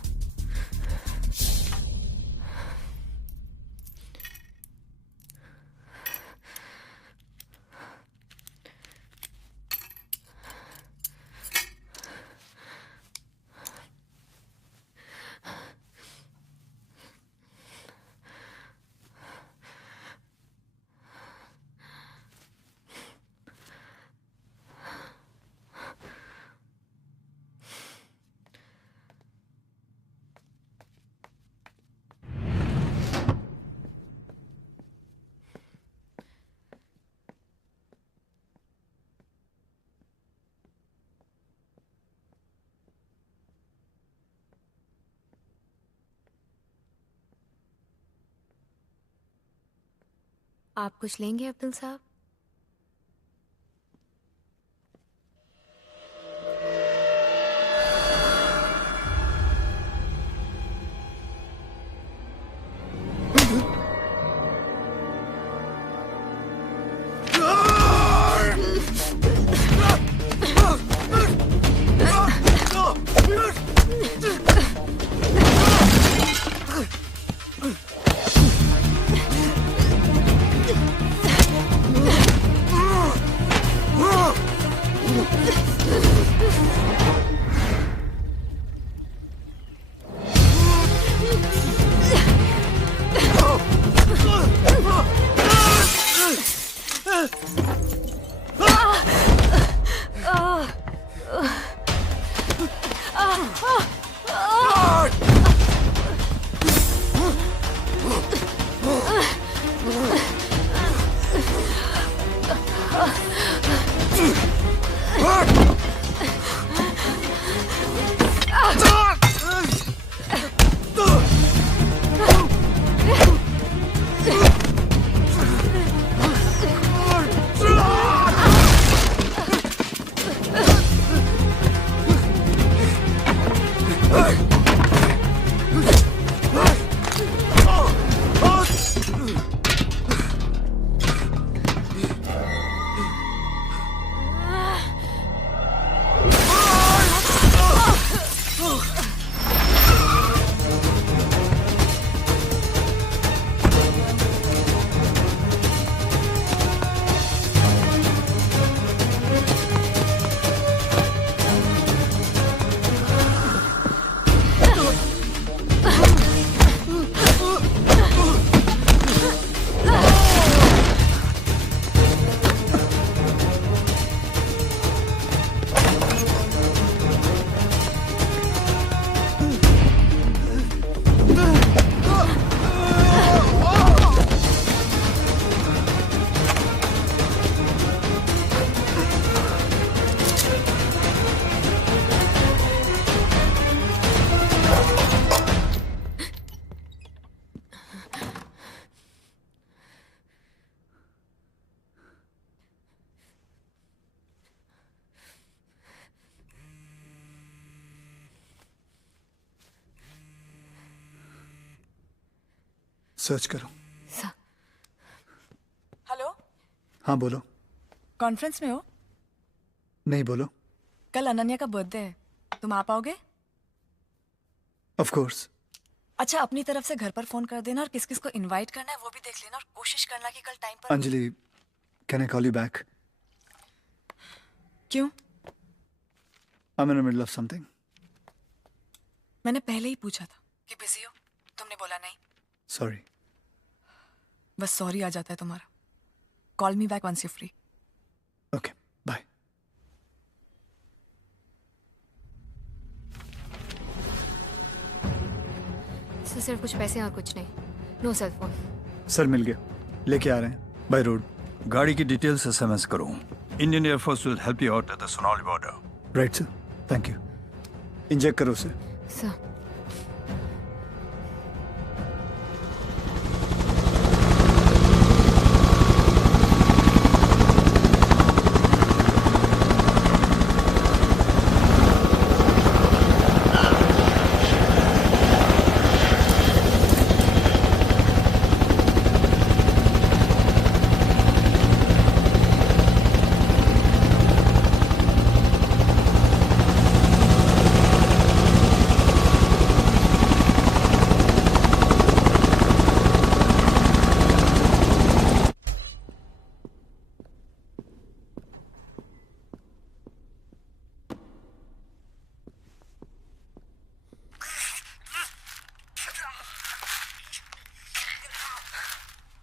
आप कुछ लेंगे अब्दुल साहब? सर्च करो। हेलो। हाँ बोलो। कॉन्फ्रेंस में हो? नहीं, बोलो। कल अनन्या का बर्थडे है, तुम आ पाओगे? Of course. अच्छा, अपनी तरफ से घर पर फोन कर देना और किस किस को इनवाइट करना है वो भी देख लेना और कोशिश करना कि कल टाइम पर। Anjali, can I call you back? क्यों? I am in the middle of something. मैंने पहले ही पूछा था कि बिजी हो, तुमने बोला नहीं। सॉरी। बस सॉरी आ जाता है तुम्हारा। Call me back once you free. Okay, bye. Sir सिर्फ कुछ पैसे और कुछ नहीं। No cell phone. सर मिल गया, लेके आ रहे हैं बाय रोड। गाड़ी की डिटेल्स एसएमएस करो। Indian air force will help you out at the Sonali border. Right sir, thank you. Inject करो उसे। सर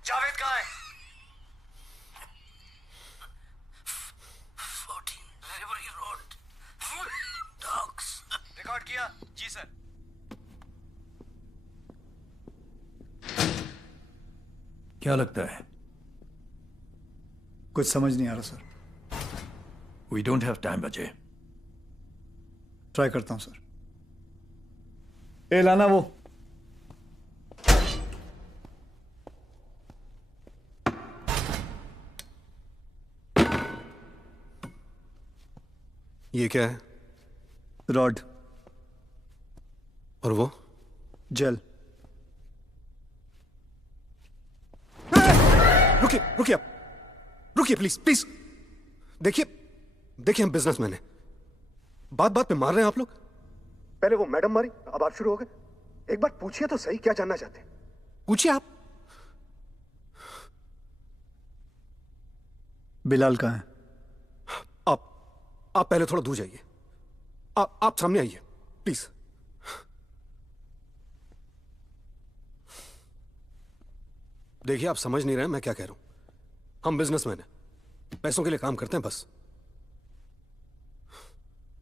जावेद कहाँ है? 14 Library Road. Dogs. रिकॉर्ड किया? जी सर। क्या लगता है? कुछ समझ नहीं आ रहा सर। We don't have time Ajay. Try करता हूं सर। ए लाना वो। ये क्या है? रॉड। और वो? जेल। रुकिए रुकिए, आप रुकिए प्लीज प्लीज। देखिए देखिए, हम बिजनेसमैन हैं, बात बात पे मार रहे हैं आप लोग। पहले वो मैडम मारी, अब आप शुरू हो गए। एक बार पूछिए तो सही, क्या जानना चाहते हैं? पूछिए आप। बिलाल कहाँ है? आप पहले थोड़ा दूर जाइए। आप सामने आइए प्लीज। देखिए, आप समझ नहीं रहे हैं मैं क्या कह रहा हूं। हम बिजनेसमैन हैं, पैसों के लिए काम करते हैं बस।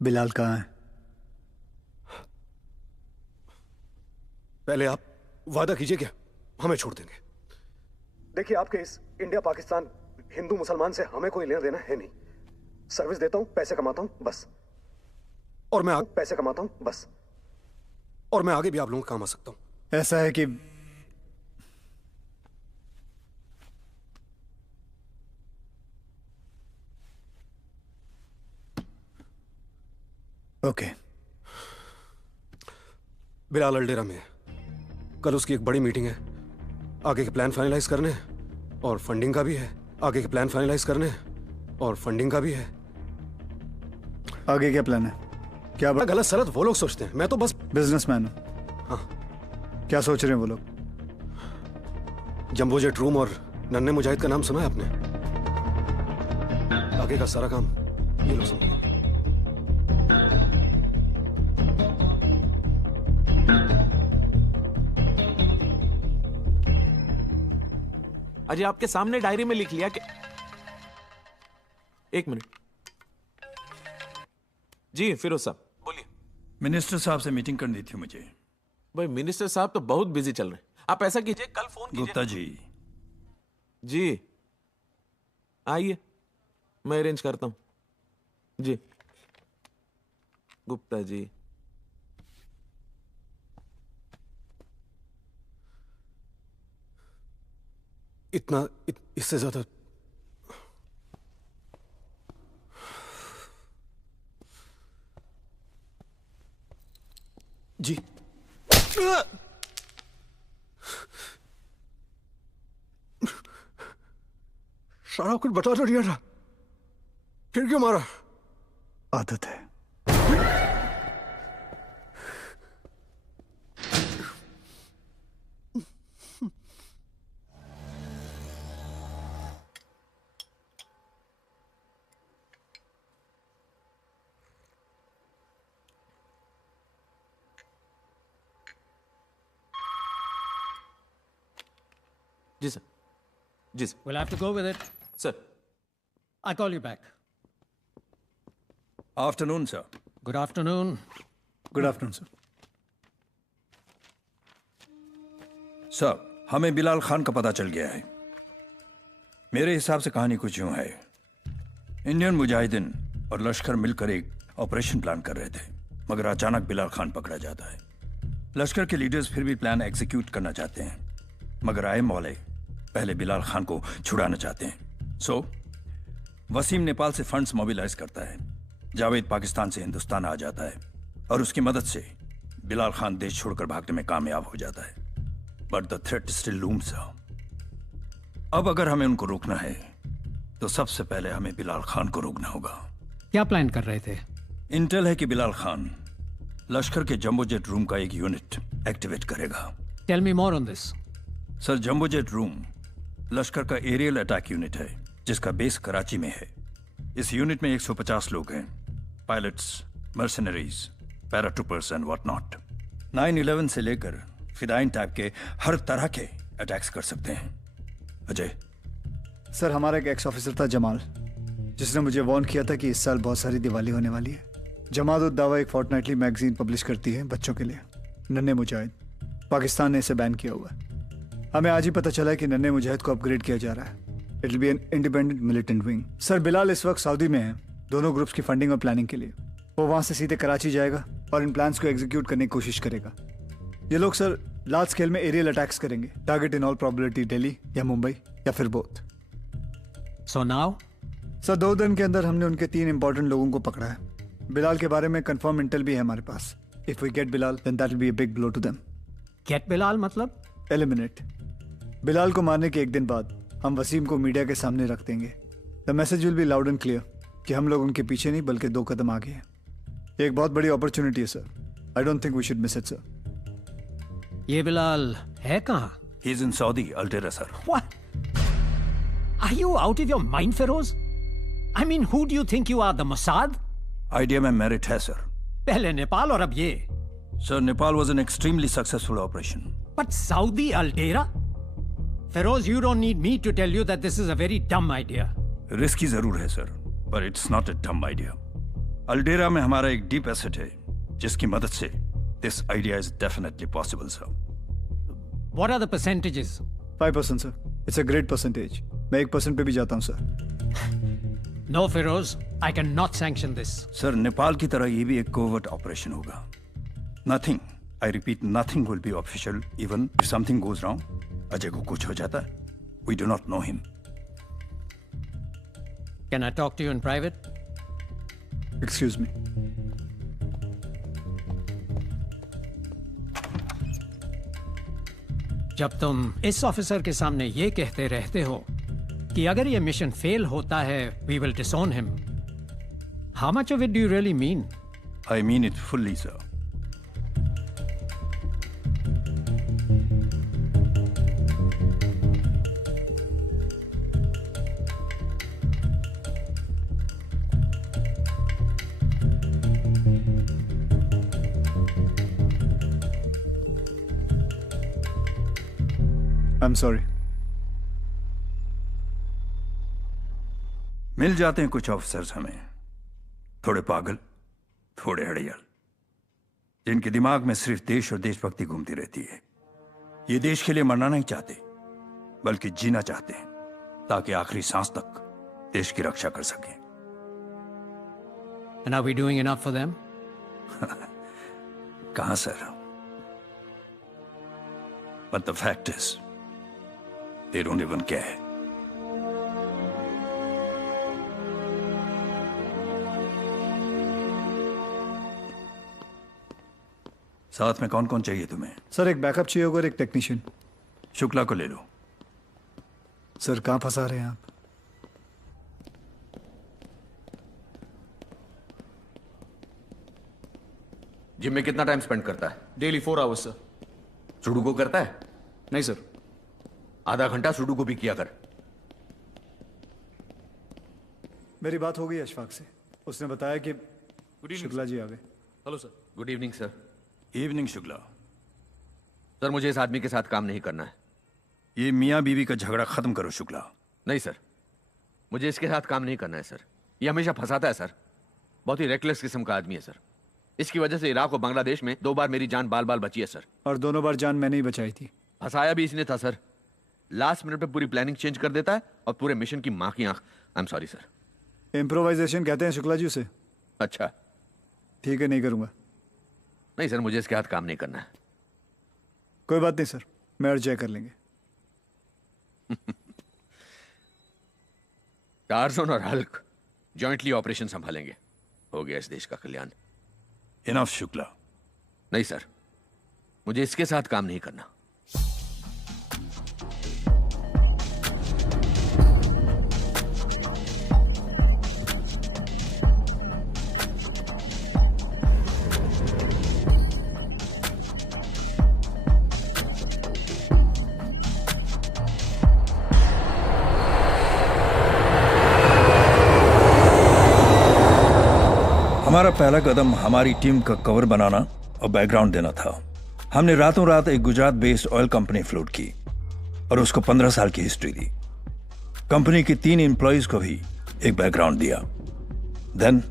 बिलाल कहाँ है? पहले आप वादा कीजिए कि हमें छोड़ देंगे। देखिए, आपके इस इंडिया पाकिस्तान हिंदू मुसलमान से हमें कोई लेना देना है नहीं। सर्विस देता हूं, पैसे कमाता हूं बस। और मैं पैसे कमाता हूं बस। और मैं आगे भी आप लोगों का काम आ सकता हूं। ऐसा है कि ओके। बिलाल अल्डेरा में है, कल उसकी एक बड़ी मीटिंग है। आगे के प्लान फाइनलाइज करने हैं और फंडिंग का भी है। आगे के प्लान फाइनलाइज करने हैं और फंडिंग का भी है। आगे क्या प्लान है? क्या गलत सलत वो लोग सोचते हैं, मैं तो बस बिजनेसमैन हूं। हाँ। क्या सोच रहे हैं वो लोग? जंबो जेट रूम और नन्हे मुजाहिद का नाम सुना है आपने? आगे का सारा काम ये लोग सुनेंगे। अजय, आपके सामने डायरी में लिख लिया कि एक मिनट जी फिरोज साहब बोलिए। मिनिस्टर साहब से मीटिंग करनी थी मुझे। भाई मिनिस्टर साहब तो बहुत बिजी चल रहे हैं। आप ऐसा कीजिए, कल फोन कीजिए। गुप्ता जी। जी आइए, मैं अरेंज करता हूं। जी गुप्ता जी। इससे ज्यादा जी। सारा कुछ बता तो दिया था। फिर क्यों मारा? आदत है। जी सर, जी sir. We'll have to go with it. Sir. I'll call you back. Afternoon sir. Good afternoon. Good afternoon sir. Sir, हमें बिलाल खान का पता चल गया है। मेरे हिसाब से कहानी कुछ यूं है। इंडियन मुजाहिदीन और लश्कर मिलकर एक ऑपरेशन प्लान कर रहे थे, मगर अचानक बिलाल खान पकड़ा जाता है। लश्कर के लीडर्स फिर भी प्लान एग्जीक्यूट करना चाहते हैं, मगर आए मौले पहले बिलाल खान को छुड़ाना चाहते हैं। सो वसीम नेपाल से फंड्स मोबिलाइज करता है, जावेद पाकिस्तान से हिंदुस्तान आ जाता है और उसकी मदद से बिलाल खान देश छोड़कर भागने में कामयाब हो जाता है। But the threat still looms. अब अगर हमें उनको रोकना है तो सबसे पहले हमें बिलाल खान को रोकना होगा। क्या प्लान कर रहे थे? इंटेल है कि बिलाल खान लश्कर के जंबो जेट रूम का एक यूनिट एक्टिवेट करेगा। Tell me more on this. Sir, jumbo jet room लश्कर का एरियल अटैक यूनिट है जिसका बेस कराची में है। इस यूनिट में 150 लोग हैं, pilots, mercenaries, paratroopers and what not. 9/11 से लेकर फिदाइन टाइप के हर तरह के अटैक्स कर सकते हैं। अजय सर, हमारा एक एक्स ऑफिसर था जमाल, जिसने मुझे वार्न किया था कि इस साल बहुत सारी दिवाली होने वाली है। जमात उद दावा एक फोर्टनाइटली मैगजीन पब्लिश करती है बच्चों के लिए, नन्हे मुजाहिद। पाकिस्तान ने इसे बैन किया हुआ है। हमें आज ही पता चला है कि नन्हे मुजाहिद को अपग्रेड किया जा रहा है। It will be an independent militant wing. Sir, Bilal इस वक्त सऊदी में है दोनों ग्रुप्स की फंडिंग और प्लानिंग के लिए। वो वहां से सीधे कराची जाएगा और इन प्लान्स को एग्जीक्यूट करने की कोशिश करेगा। ये लोग सर लार्ज स्केल में एरियल अटैक्स करेंगे, target in all probability Delhi या मुंबई या फिर बोथ। So now? सर, 2 दिन के अंदर हमने उनके 3 इंपॉर्टेंट लोगों को पकड़ा है। बिलाल के बारे में कंफर्म इंटेल भी है हमारे पास। If we get Bilal then that will be a big blow to them. Get Bilal मतलब? एलिमिनेट। बिलाल को मारने के 1 दिन बाद हम वसीम को मीडिया के सामने रख देंगे। The message will be loud and clear कि हम लोग उनके पीछे नहीं बल्कि 2 कदम आगे हैं। ये एक बहुत बड़ी अपॉर्चुनिटी है sir. I don't think we should miss it sir. ये बिलाल है कहाँ? ही इज इन सऊदी, अल्टेरा sir. What? Are you out of your mind, Feroz? I mean, who do you think you are, the Mossad? Idea में merit है sir. पहले नेपाल और अब ये। Sir, Nepal was an extremely successful operation. But Saudi Aldera? Feroz, you don't need me to tell you that this is a very dumb idea. Risky जरूर है sir, पर it's not a डम idea. अल्डेरा में हमारा एक डीप एसेट है जिसकी मदद से this idea is definitely possible sir. What are the percentages? 5% sir. It's a great percentage. मैं 1% पे भी जाता हूँ sir. No, Feroz, I cannot sanction this. Sir, Nepal की तरह ये भी एक कोवर्ट ऑपरेशन होगा। Nothing, I repeat, nothing will be official even if something goes wrong. Ajay को कुछ हो जाता है, we do not know him. Can I talk to you in private? Excuse me. जब तुम इस ऑफिसर के सामने ये कहते रहते हो कि अगर ये मिशन फेल होता है we will disown him, how much of it do you really mean? I mean it fully sir. I am sorry. मिल जाते हैं कुछ ऑफिसर्स हमें, थोड़े पागल, थोड़े हड़ियल, जिनके दिमाग में सिर्फ देश और देशभक्ति घूमती रहती है। ये देश के लिए मरना नहीं चाहते बल्कि जीना चाहते हैं ताकि आखिरी सांस तक देश की रक्षा कर सकें। And are we doing enough for them? कहां sir? But the fact is, they don't even care. साथ में कौन कौन चाहिए तुम्हें? सर, एक बैकअप चाहिए होगा और एक टेक्नीशियन। शुक्ला को ले लो। सर, कहाँ फंसा रहे हैं आप? जिम में कितना टाइम स्पेंड करता है? Daily 4 hours sir. सुडोकू करता है? नहीं सर। आधा घंटा सुडोकू भी किया कर। मेरी बात हो गई अशफाक से, उसने बताया कि शुक्ला जी आ गए। Hello sir. Good evening sir. Evening Shukla. Sir मुझे इस आदमी के साथ काम नहीं करना है। ये मियाँ बीवी का झगड़ा खत्म करो शुक्ला। नहीं सर, मुझे इसके साथ काम नहीं करना है सर। ये हमेशा फंसाता है सर। बहुत ही रेकलेस किस्म का आदमी है सर। इसकी वजह से इराक और बांग्लादेश में 2 बार मेरी जान बाल बाल बची है सर। और दोनों बार जान मैंने ही बचाई थी। फंसाया भी इसने था सर। लास्ट मिनट पे पूरी प्लानिंग चेंज कर देता है और पूरे मिशन की माँ की आंख। आई एम सॉरी सर। इम्प्रोवाइजेशन कहते हैं शुक्ला जी उसे। अच्छा ठीक है, नहीं करूंगा। नहीं सर, मुझे इसके हाथ काम नहीं करना है। कोई बात नहीं सर, मैं और जय कर लेंगे। टार्जन और हल्क जॉइंटली ऑपरेशन संभालेंगे। हो गया इस देश का कल्याण। इनफ शुक्ला। नहीं सर, मुझे इसके साथ काम नहीं करना। हमारा पहला कदम हमारी टीम का कवर बनाना और बैकग्राउंड देना था। हमने रातों रात एक Gujarat based oil company float की और उसको 15 साल की हिस्ट्री दी। कंपनी के 3 एम्प्लॉइज को भी एक बैकग्राउंड दिया। Then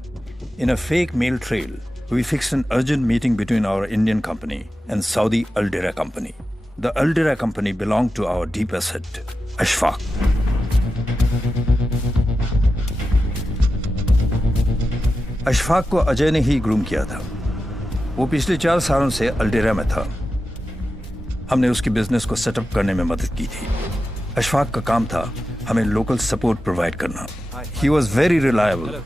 in a fake mail trail we fixed an urgent meeting between our Indian company and Saudi Aldera company. The Aldera company belong to our deep asset Ashfaq. Ashfaq को अजय ने ही groom किया था। वो पिछले 4 सालों से अल्डेरा में था। हमने उसकी बिजनेस को सेटअप करने में मदद की थी। अशफाक का काम था हमें लोकल सपोर्ट प्रोवाइड करना। He was very reliable.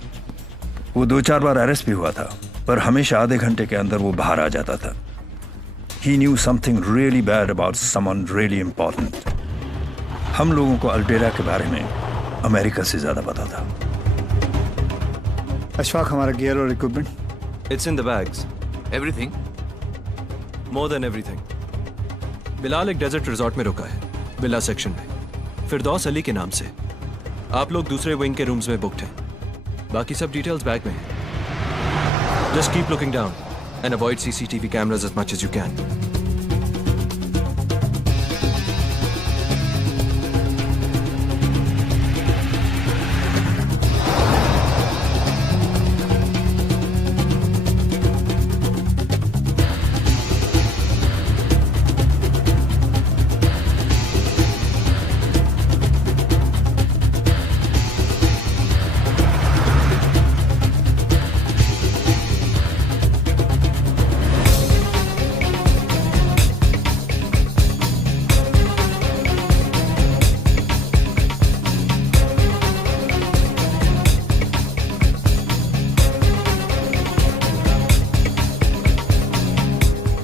वो 2-4 बार अरेस्ट भी हुआ था, पर हमेशा आधे घंटे के अंदर वो बाहर आ जाता था। He knew something really bad about someone really important. हम लोगों को अल्डेरा के बारे में अमेरिका से ज्यादा पता था। अशफाक, हमारा गियर और equipment? It's in the bags. Everything? More than everything. Bilal एक डेजर्ट रिजॉर्ट में रुका है, विला सेक्शन में, फिरदौस अली के नाम से। आप लोग दूसरे विंग के रूम्स में बुक्ड हैं। बाकी सब डिटेल्स बैग में हैं। Just keep looking down and avoid CCTV cameras as much as you can.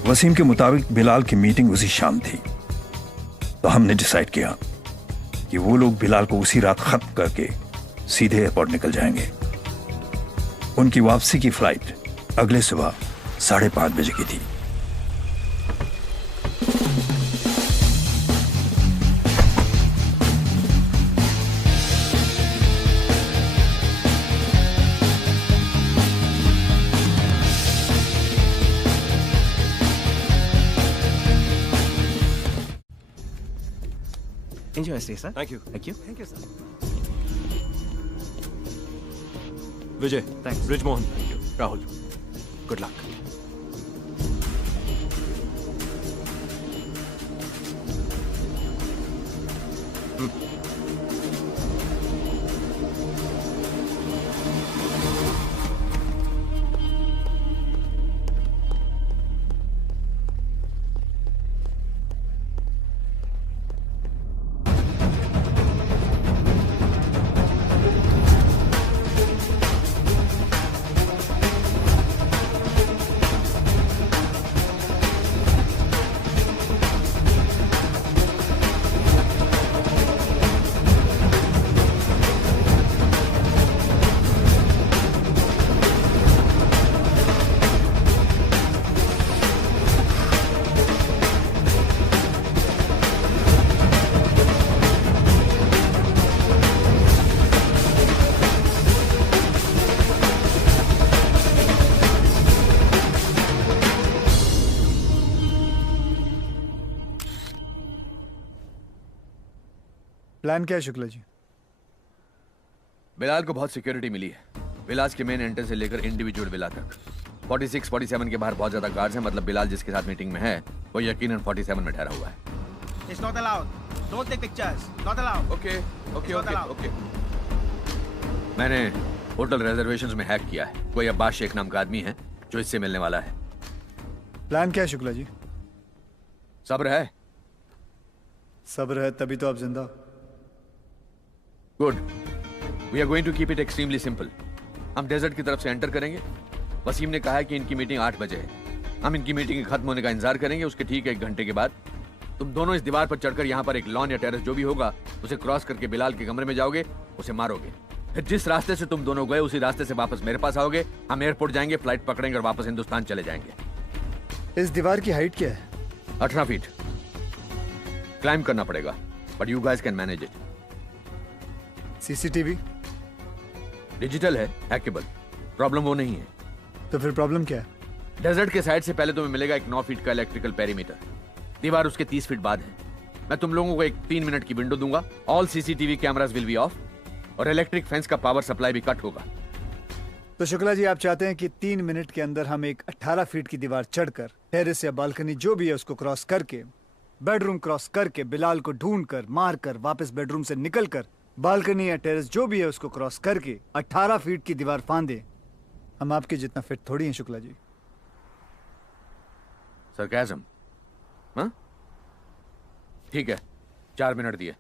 Wasim के मुताबिक बिलाल की मीटिंग उसी शाम थी, तो हमने डिसाइड किया कि वो लोग बिलाल को उसी रात खत्म करके सीधे एयरपोर्ट निकल जाएंगे। उनकी वापसी की फ्लाइट अगले सुबह 5:30 बजे की थी। Enjoy your stay, sir. Thank you. Thank you. Thank you, sir. Vijay. Thanks. Bridge Mohan. Thank you. Rahul. Good luck. Plan क्या है शुक्ला जी? बिलाल को बहुत सिक्योरिटी मिली है, विलास के मेन एंट्रेंस से लेकर इंडिविजुअल विला तक। 46, 47 के बाहर बहुत ज्यादा गार्ड्स हैं, मतलब बिलाल जिसके साथ मीटिंग में है वो यकीनन 47 में ठहरा हुआ है। It's not allowed. Don't take pictures. Not allowed. Okay, okay, It's not okay, allowed. okay. मैंने होटल रिजर्वेशंस में हैक किया है, कोई अब्बास शेख नाम का आदमी है जो इससे मिलने वाला है। प्लान क्या है शुक्ला जी? सब्र है। सब्र है तभी तो आप जिंदा हो। Good, we are going to keep it extremely simple. हम डेजर्ट की तरफ से एंटर करेंगे। वसीम ने कहा है कि इनकी मीटिंग 8 बजे है। हम इनकी मीटिंग के खत्म होने का इंतजार करेंगे, उसके ठीक 1 घंटे के बाद तुम दोनों इस दीवार पर चढ़कर यहाँ पर एक लॉन या टेरेस जो भी होगा उसे क्रॉस करके बिलाल के कमरे में जाओगे, उसे मारोगे। फिर जिस रास्ते से तुम दोनों गए उसी रास्ते से वापस मेरे पास आओगे। हम एयरपोर्ट जाएंगे, फ्लाइट पकड़ेंगे और वापस हिंदुस्तान चले जाएंगे। इस दीवार की हाइट क्या है? 18 फीट। क्लाइंब करना पड़ेगा, but you guys can manage it. CCTV digital है, हैकेबल। प्रॉब्लम वो नहीं है। तो फिर प्रॉब्लम क्या है? डेजर्ट के साइड से पहले तुम्हें मिलेगा एक 9 फीट का इलेक्ट्रिकल पेरीमीटर। दीवार उसके 30 फीट बाद है। मैं तुम लोगों को एक 3 मिनट की विंडो दूंगा। All CCTV cameras will be of और इलेक्ट्रिक फेंस का पावर सप्लाई भी कट होगा। तो शुक्ला जी आप चाहते हैं कि 3 मिनट के अंदर हम एक 18 फीट की दीवार चढ़कर टेरेस या बालकनी जो भी है उसको क्रॉस करके, बेडरूम क्रॉस करके, बिलाल को ढूंढकर, मारकर, वापस बेडरूम से निकलकर, बालकनी या टेरेस जो भी है उसको क्रॉस करके 18 फीट की दीवार फांदे। हम आपके जितना फिट थोड़ी हैं शुक्ला जी। सरकाज़म? हाँ? ठीक है, 4 मिनट दिए।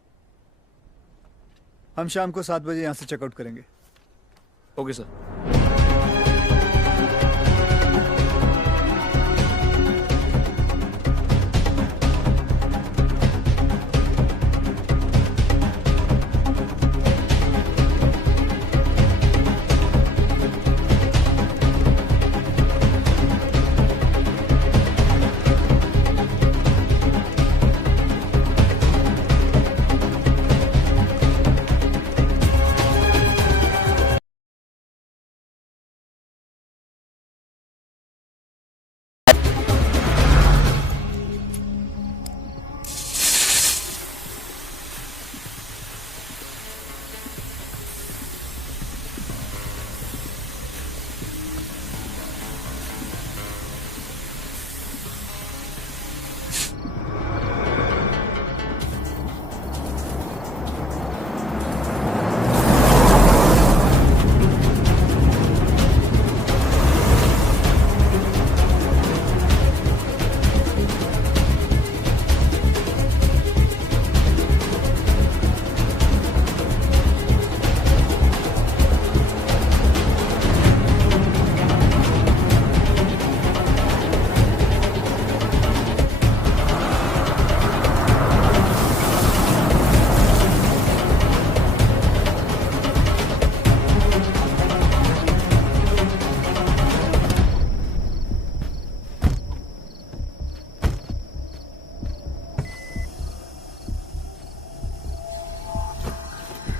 हम शाम को 7 बजे यहां से चेकआउट करेंगे। Okay sir.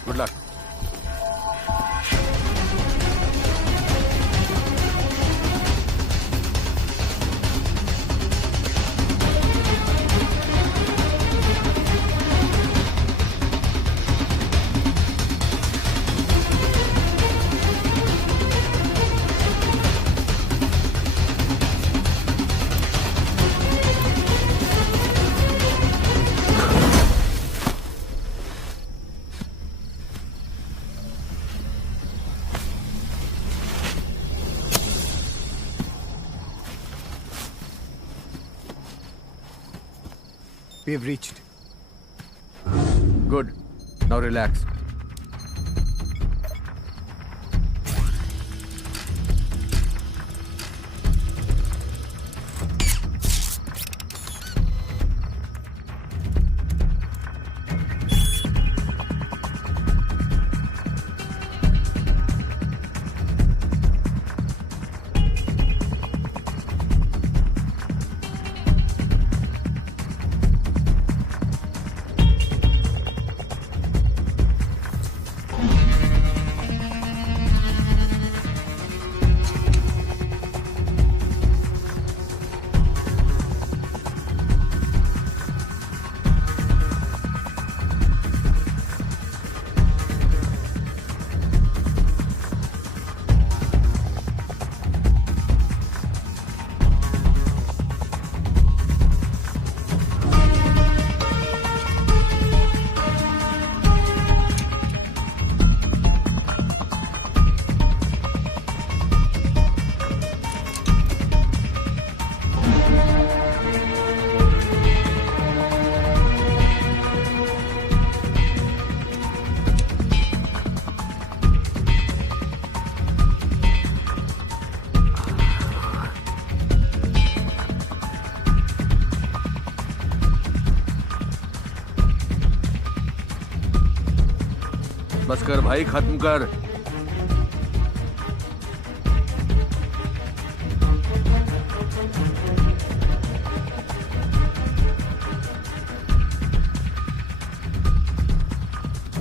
Good luck. We have reached. Good. Now relax. बस कर भाई, खत्म कर।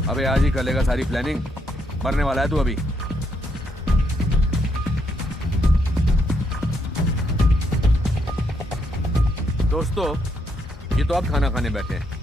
अबे आज ही कर लेगा सारी प्लानिंग, मरने वाला है तू अभी। दोस्तों, ये तो आप खाना खाने बैठे हैं।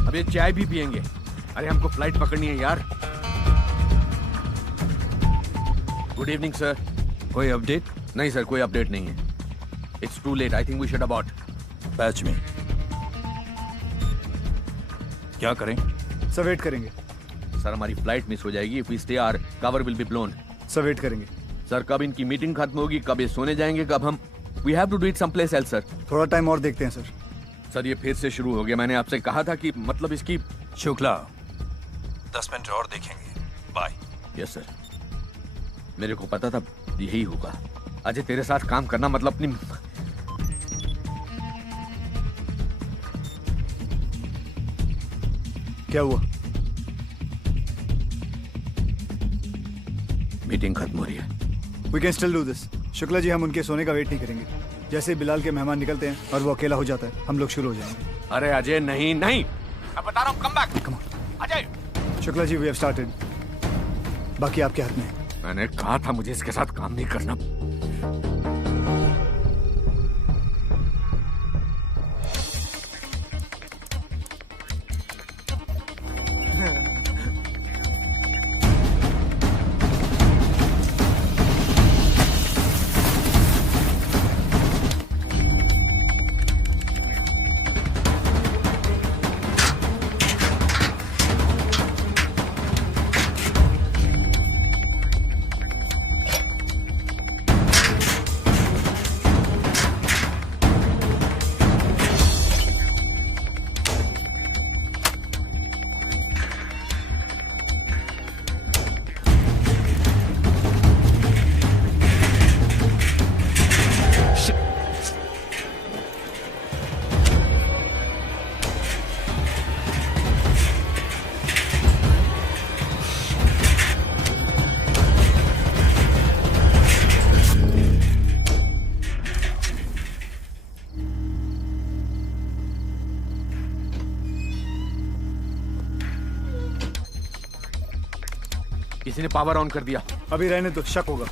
अब ये चाय भी पियेंगे। अरे हमको फ्लाइट पकड़नी है यार। Good evening sir. कोई अपडेट? नहीं सर, कोई अपडेट नहीं है। It's too late, I think we should abort. Patch में क्या करें? सर वेट करेंगे। सर हमारी फ्लाइट मिस हो जाएगी। If we stay our cover will be blown. Sir wait करेंगे। सर कब इनकी मीटिंग खत्म होगी, कब ये सोने जाएंगे, कब हम we have to do it someplace else sir. थोड़ा टाइम और देखते हैं सर। सर ये फिर से शुरू हो गया। मैंने आपसे कहा था कि मतलब इसकी। शुक्ला, 10 मिनट और देखेंगे। बाय। यस सर, मेरे को पता था यही होगा। अजय तेरे साथ काम करना मतलब अपनी। क्या हुआ? मीटिंग खत्म हो रही है। We can still do this. Shukla ji, हम उनके सोने का वेट नहीं करेंगे। जैसे बिलाल के मेहमान निकलते हैं और वो अकेला हो जाता है, हम लोग शुरू हो जाएंगे। अरे अजय नहीं नहीं, मैं बता रहा हूँ, come back. Come on Ajay. Shukla ji, we have started. बाकी आपके हाथ में है। मैंने कहा था मुझे इसके साथ काम नहीं करना। किसी ने पावर ऑन कर दिया। अभी रहने तो शक होगा।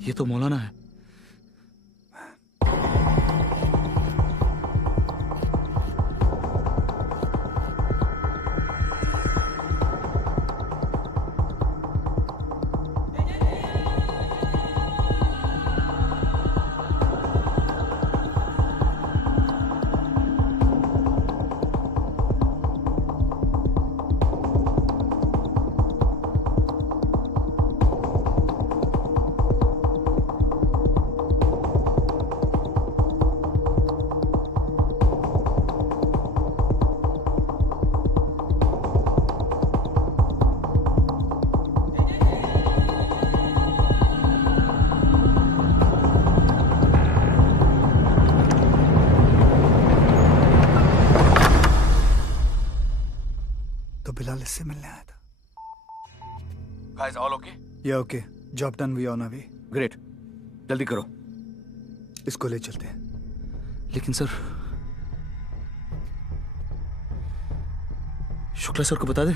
ये तो मौलाना है। बिलाल इससे मिलने आया था। Guys, all okay? Yeah, okay. Job done. We on our way. Great. जल्दी करो। इसको ले चलते हैं। लेकिन सर, शुक्ला सर को बता दे।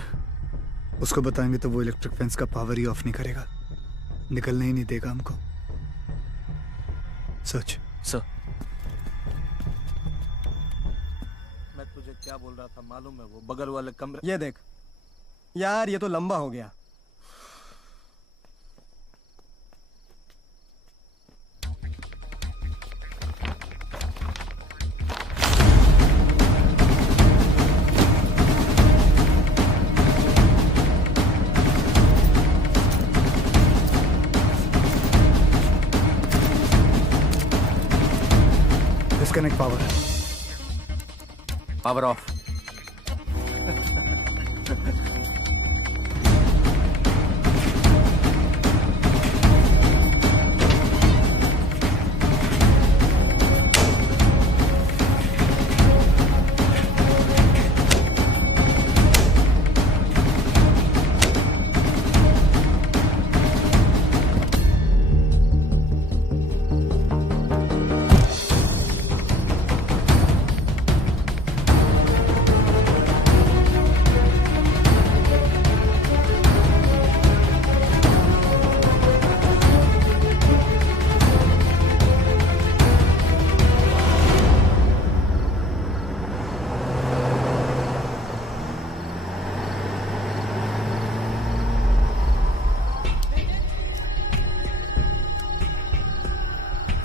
उसको बताएंगे तो वो इलेक्ट्रिक फेंस का पावर ही ऑफ नहीं करेगा, निकलने ही नहीं देगा हमको। सच सर। मैं तुझे क्या बोल रहा था मालूम है? वो बगल वाले कमरे। ये देख यार, ये तो लंबा हो गया। Disconnect power. Power of.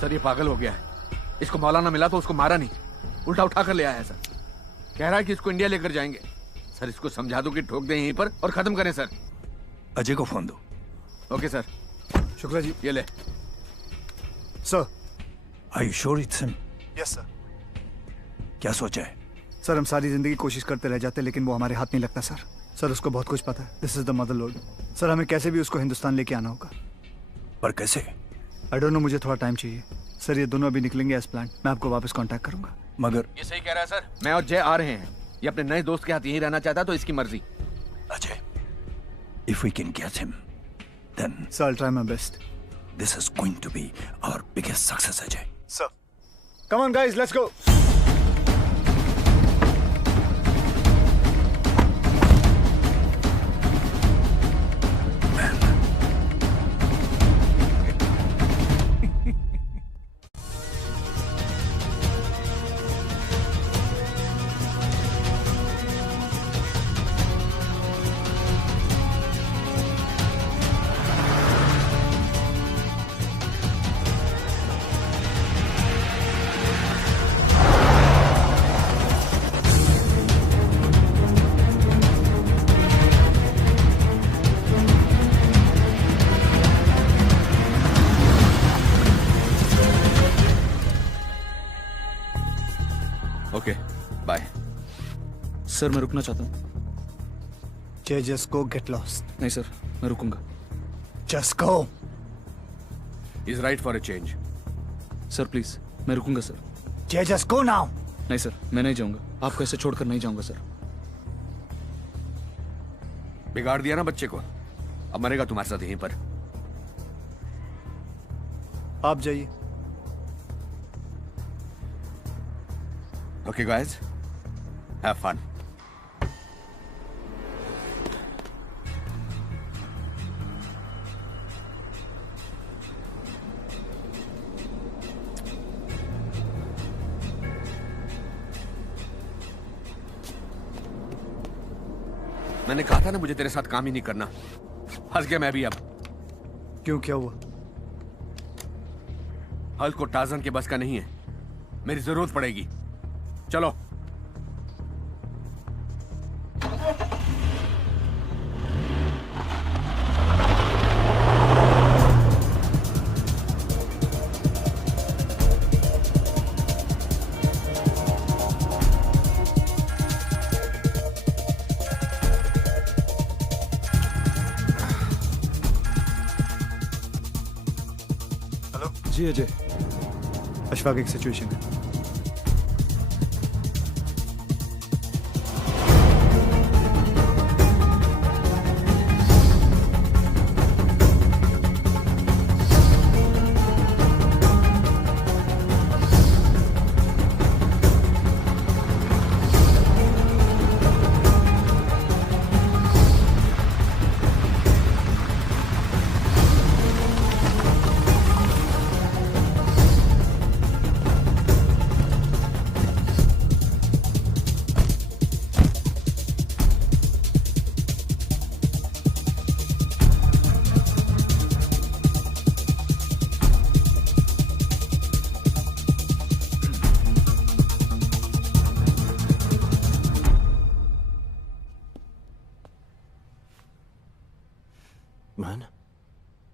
Sir ये पागल हो गया है। इसको मौलाना मिला तो उसको मारा नहीं, उल्टा उठा कर ले आया सर। कह रहा है कि इसको इंडिया लेकर जाएंगे। सर इसको समझा दो कि ठोक दें यहीं पर और खत्म करें सर। अजय को फोन दो। Okay sir. शुक्ला जी ये ले। Sir. Are you sure it's him? Yes sir. क्या सोचा है? सर हम सारी जिंदगी कोशिश करते रह जाते लेकिन वो हमारे हाथ नहीं लगता सर। सर उसको बहुत कुछ पता है। This is the mother load. Sir हमें कैसे भी उसको हिंदुस्तान लेके आना होगा। पर कैसे? आई डोंट नो, मुझे थोड़ा टाइम चाहिए सर। ये दोनों अभी निकलेंगे एज प्लान। मैं आपको वापस कांटेक्ट करूंगा। मगर ये सही कह रहा है सर। मैं और जय आ रहे हैं। ये अपने नए दोस्त के हाथ यहीं रहना चाहता तो इसकी मर्जी। Ajay, if we can get him, then sir I'll try my best. This is going to be our biggest success, Ajay. Sir, come on guys, let's go. Okay bye. Sir मैं रुकना चाहता हूँ। Just go get lost. नहीं sir, मैं रुकूंगा। Just go. He's right for a change. Sir please, मैं रुकूंगा sir. Just go now. नहीं सर, मैं नहीं जाऊंगा। आपको ऐसे छोड़कर नहीं जाऊंगा सर। बिगाड़ दिया ना बच्चे को, अब मरेगा तुम्हारे साथ यहीं पर। आप जाइए। Okay guys, have fun. मैंने कहा था ना मुझे तेरे साथ काम ही नहीं करना। फंस गया मैं भी अब। क्यों, क्या हुआ? हल्क को टार्जन के बस का नहीं है, मेरी जरूरत पड़ेगी। चलो। जी अजय। अशफाक, एक सिचुएशन है।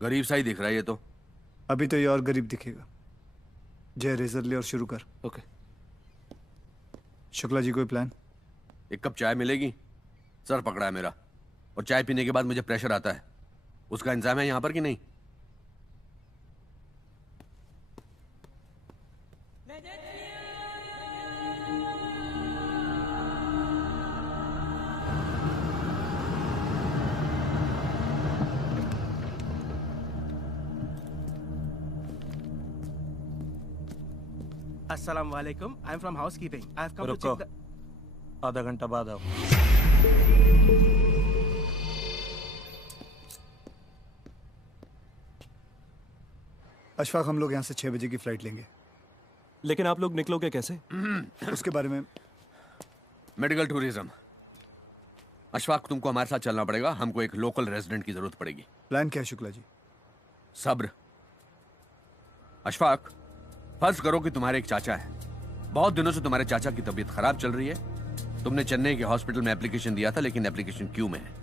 गरीब सा ही दिख रहा है ये तो। अभी तो ये और गरीब दिखेगा। जय, रेजर ले और शुरू कर। ओके। शुक्ला जी, कोई प्लान? एक कप चाय मिलेगी? सर पकड़ा है मेरा, और चाय पीने के बाद मुझे प्रेशर आता है। उसका इंतजाम है यहाँ पर कि नहीं? Assalamu alaikum. I'm from housekeeping. I've come to रुको, check the... आधा घंटा बाद आओ। अशफाक, हम लोग यहाँ से 6 बजे की फ्लाइट लेंगे। लेकिन आप लोग निकलोगे कैसे? उसके बारे में मेडिकल टूरिज्म। अशफाक, तुमको हमारे साथ चलना पड़ेगा। हमको एक लोकल रेजिडेंट की जरूरत पड़ेगी। प्लान क्या है शुक्ला जी? सब्र। अशफाक, फर्ज करो कि तुम्हारे एक चाचा है। बहुत दिनों से तुम्हारे चाचा की तबीयत खराब चल रही है। तुमने चेन्नई के हॉस्पिटल में एप्लीकेशन दिया था, लेकिन एप्लीकेशन क्यू में है।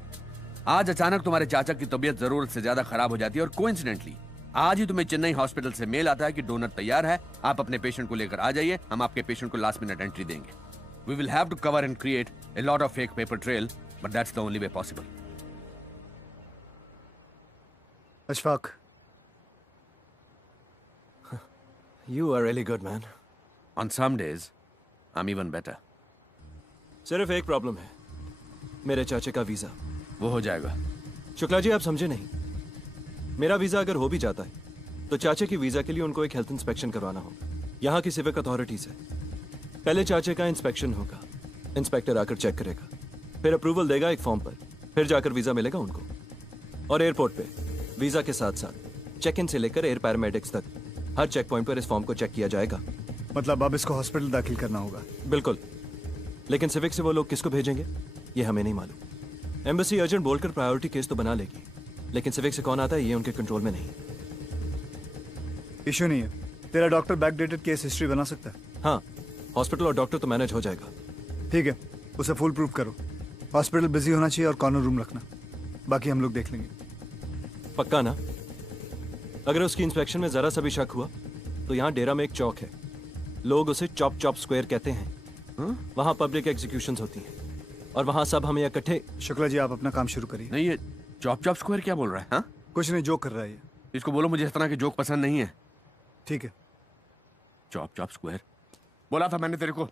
आज अचानक तुम्हारे चाचा की तबीयत जरूरत से ज्यादा खराब हो जाती है, और कोइंसिडेंटली आज ही तुम्हें चेन्नई हॉस्पिटल से मेल आता है कि डोनर तैयार है, आप अपने पेशेंट को लेकर आ जाइए। हम आपके पेशेंट को लास्ट मिनट एंट्री देंगे। We will have to cover and create a lot of fake paper trail, but that's the only way possible. Ashfaq, You are really good, man. On some days, I'm even better. सिर्फ एक problem है, मेरे चाचे का visa. वो हो जाएगा। शुक्ला जी, आप समझे नहीं। मेरा वीजा अगर हो भी जाता है तो चाचे की वीजा के लिए उनको एक हेल्थ इंस्पेक्शन करवाना होगा। यहाँ की सिविक अथॉरिटीज है। पहले चाचे का इंस्पेक्शन होगा, इंस्पेक्टर आकर चेक करेगा, फिर अप्रूवल देगा एक फॉर्म पर, फिर जाकर वीजा मिलेगा उनको। और एयरपोर्ट पे वीजा के साथ साथ चेक इन से लेकर एयर पैरामेडिक्स तक हर चेक पॉइंट पर इस फॉर्म को चेक किया जाएगा। मतलब अब इसको हॉस्पिटल दाखिल करना होगा? बिल्कुल, लेकिन सिविक से वो लोग किसको भेजेंगे ये हमें नहीं मालूम। एम्बेसी अर्जेंट बोलकर प्रायोरिटी केस तो बना लेगी, लेकिन सिविक से कौन आता है ये उनके कंट्रोल में नहीं। इश्यू नहीं है। तेरा डॉक्टर बैकडेटेड केस हिस्ट्री बना सकता है? हाँ, हॉस्पिटल और डॉक्टर तो मैनेज हो जाएगा। ठीक है, उसे फुल प्रूफ करो। हॉस्पिटल बिजी होना चाहिए और कॉर्नर रूम रखना, बाकी हम लोग देख लेंगे। पक्का ना? अगर उसकी इंस्पेक्शन में जरा सा भी शक हुआ तो यहाँ डेरा में एक चौक है, लोग उसे चॉप चॉप स्क्वायर कहते हैं। वहाँ पब्लिक एग्जीक्यूशंस होती हैं और वहाँ सब हमें इकट्ठे। शुक्ला जी, आप अपना काम शुरू करिए। नहीं, ये चॉप चॉप स्क्वायर क्या बोल रहा है? हाँ, कुछ नहीं, जोक कर रहा है ये। इसको बोलो मुझे इस तरह के जोक पसंद नहीं है। ठीक है। चॉप चॉप स्क्वायर बोला था मैंने तेरे को।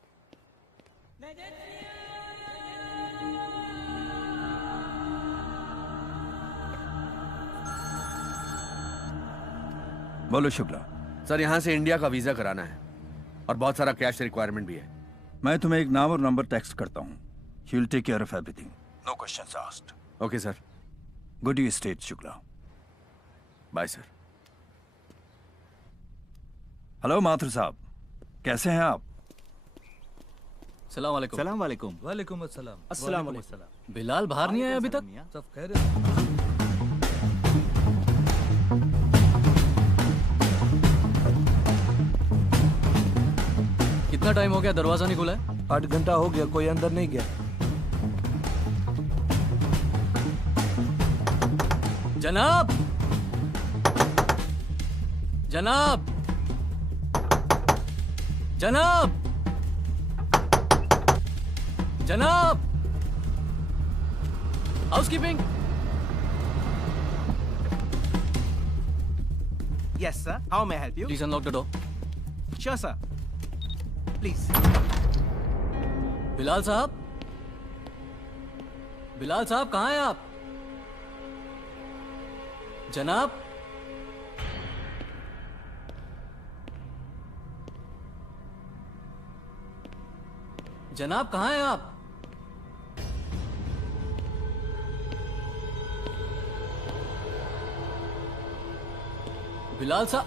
बोलो शुक्ला। सर, यहाँ से इंडिया का वीजा कराना है और बहुत सारा कैश रिक्वायरमेंट भी है। मैं तुम्हें एक नाम और नंबर टेक्स्ट करता हूँ। He will take care of everything, no questions asked. Okay sir. Good you state Shukla. Bye sir. Hello Mathur sahab, कैसे हैं आप? सलाम वालेकुम। सलाम वालेकुम। वालेकुम अस्सलाम। अस्सलाम वालेकुम वालेकुम। अस्सलाम। बिलाल बाहर नहीं आया अभी तक? सब कह रहे कितना टाइम हो गया दरवाजा नहीं खुला है? 8 घंटा हो गया, कोई अंदर नहीं गया। जनाब, जनाब, जनाब, जनाब, housekeeping. Yes, sir. How may I help you? Please unlock the door. Sure, sir. Please. Bilal साहब, बिलाल साहब कहाँ हैं आप? जनाब, जनाब कहाँ हैं आप? बिलाल साहब,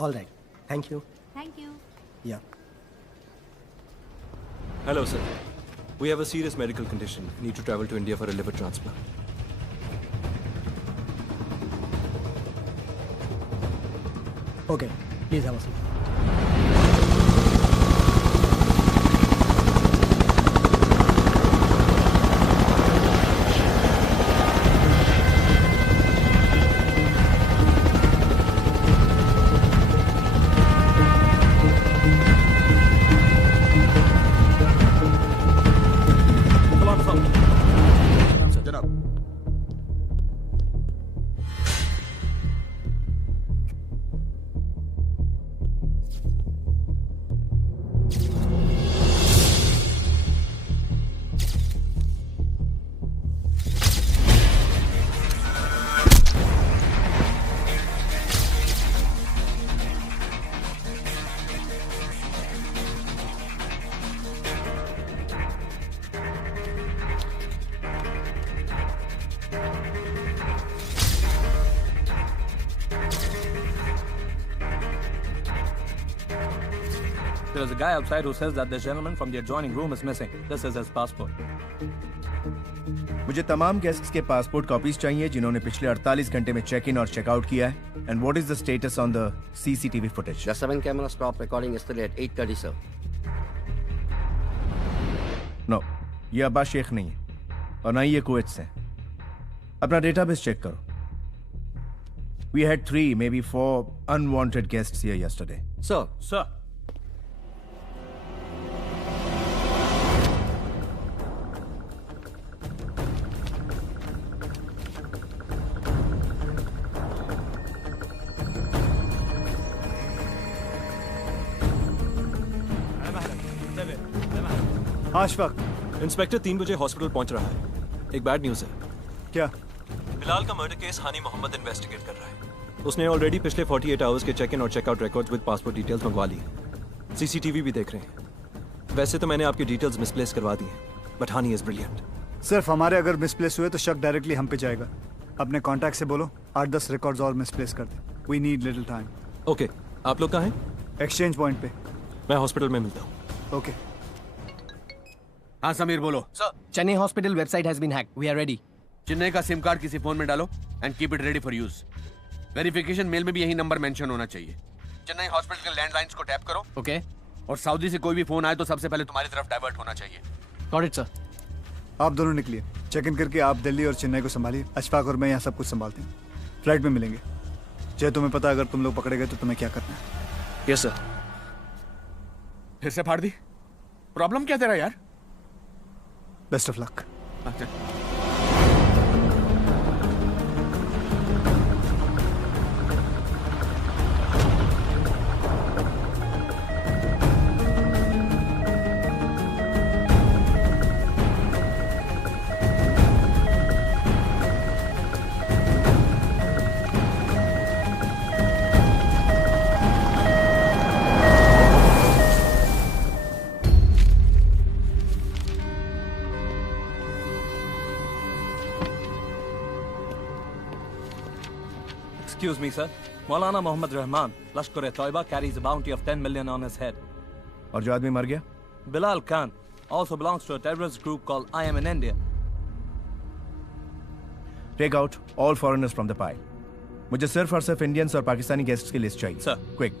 All right. Thank you. Thank you. Yeah. Hello, sir. We have a serious medical condition. Need to travel to India for a liver transplant. Okay. Please have a seat. There is a guy outside who says that the gentleman from the adjoining room is missing. This is his passport. मुझे तमाम guests के passport copies चाहिए जिन्होंने पिछले 48 घंटे में check in और checkout किया है. And what is the status on the CCTV footage? The 7 cameras stopped recording yesterday at 8:30, sir. No, ये अब्बास शेख नहीं है और ना ही ये कुवैत से. अपना डेटाबेस चेक करो. We had 3, maybe 4 unwanted guests here yesterday. Sir. Sir. Ashfaq. Inspector 3 बजे हॉस्पिटल पहुंच रहा है। एक बैड न्यूज़ है। क्या? बिलाल का मर्डर केस हानी मोहम्मद इन्वेस्टिगेट कर रहा है। उसने ऑलरेडी पिछले 48 आवर्स के चेक इन और checkout records with passport details मंगवा ली। सीसीटीवी भी देख रहे हैं। वैसे तो मैंने आपकी डिटेल्स मिसप्लेस करवा दी हैं, बट हानी इज ब्रिलियंट। सिर्फ हमारे अगर मिसप्लेस हुए तो शक डायरेक्टली हम पे जाएगा। अपने कॉन्टैक्ट से बोलो 8-10 रिकॉर्ड्स और मिसप्लेस कर दे। We need little time. Okay, आप लोग कहाँ हैं? एक्सचेंज पॉइंट पे। मैं हॉस्पिटल में मिलता हूँ। ओके। हाँ समीर बोलो। Sir, Chennai hospital website has been hacked. We are ready. Chennai का सिम कार्ड किसी फोन में डालो and keep it ready for use. Verification mail में भी यही नंबर मेंशन होना चाहिए। चेन्नई हॉस्पिटल के लैंडलाइंस को टैप करो। ओके। और सऊदी से कोई भी फोन आए तो सबसे पहले तुम्हारी तरफ डाइवर्ट होना चाहिए। Got it sir. आप दोनों निकलिए। चेक इन करके आप दिल्ली और चेन्नई को संभालिए। अशफाक और मैं यहाँ सब कुछ संभालते हैं। फ्लाइट में मिलेंगे। जय, तुम्हें पता अगर तुम लोग पकड़े गए तो तुम्हें क्या करना है? Yes sir. फिर से फाड़ दी? प्रॉब्लम क्या तेरा यार? Best of luck. Excuse me, sir. Maulana Mohammad Rahman, Lashkar-e-Taiba, carries a bounty of 10 million on his head. और जो आदमी मर गया? Bilal Khan also belongs to a terrorist group called I Am in India. Take out all foreigners from the pile. मुझे सिर्फ और सिर्फ Indians और पाकिस्तानी गेस्ट्स की लिस्ट चाहिए। Sir. Quick.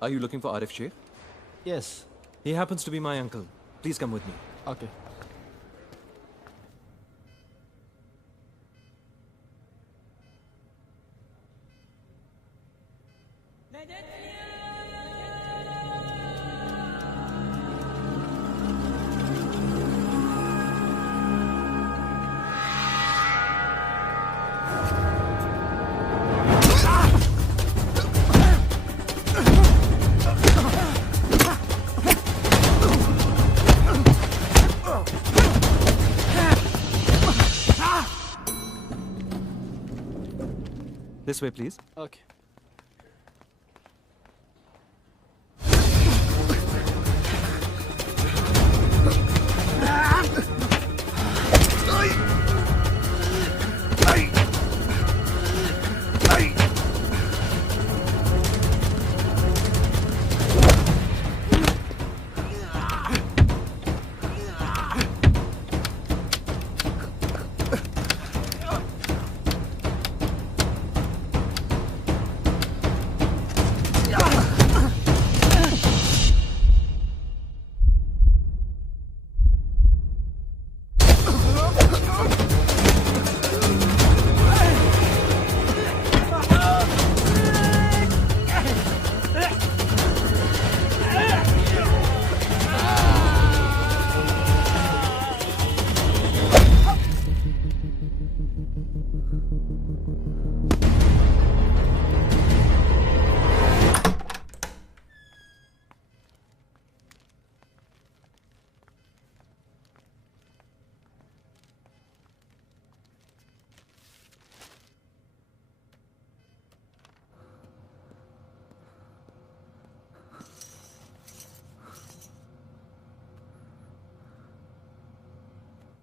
Are you looking for Arif Sheikh? Yes. He happens to be my uncle. Please come with me. Okay. This way, please. Okay.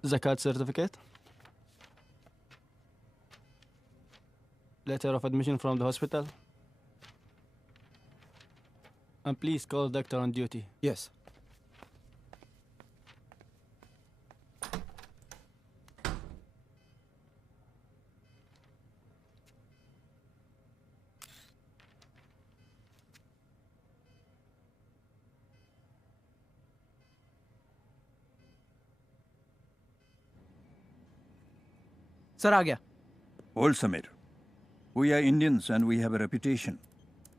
Zakat certificate. Letter of admission from the hospital. And please call doctor on duty. Yes. Sir आ गया. Old Samir, we are Indians and we have a reputation.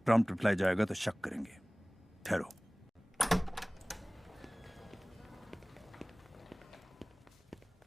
Prompt reply जाएगा तो शक करेंगे. ठहरो.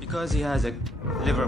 Because he has a liver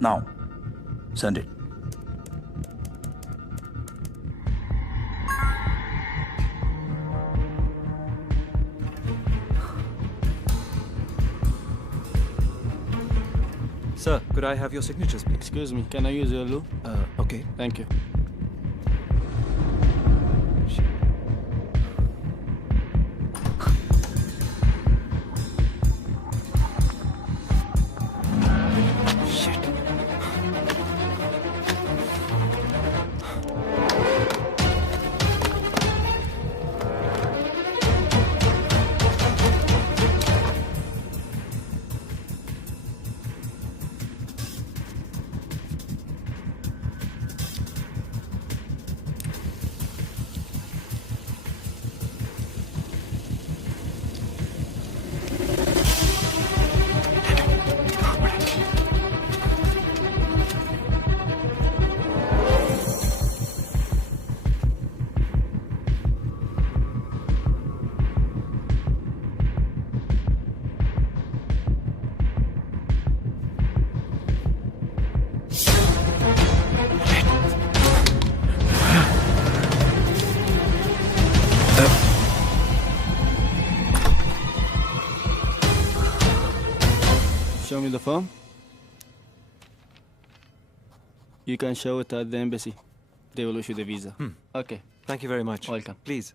Now, send it. Sir, could I have your signatures, please? Excuse me, can I use your loo? Okay. Thank you. Show me the form. You can show it at the embassy. They will issue the visa. Okay. Thank you very much. Welcome. Please.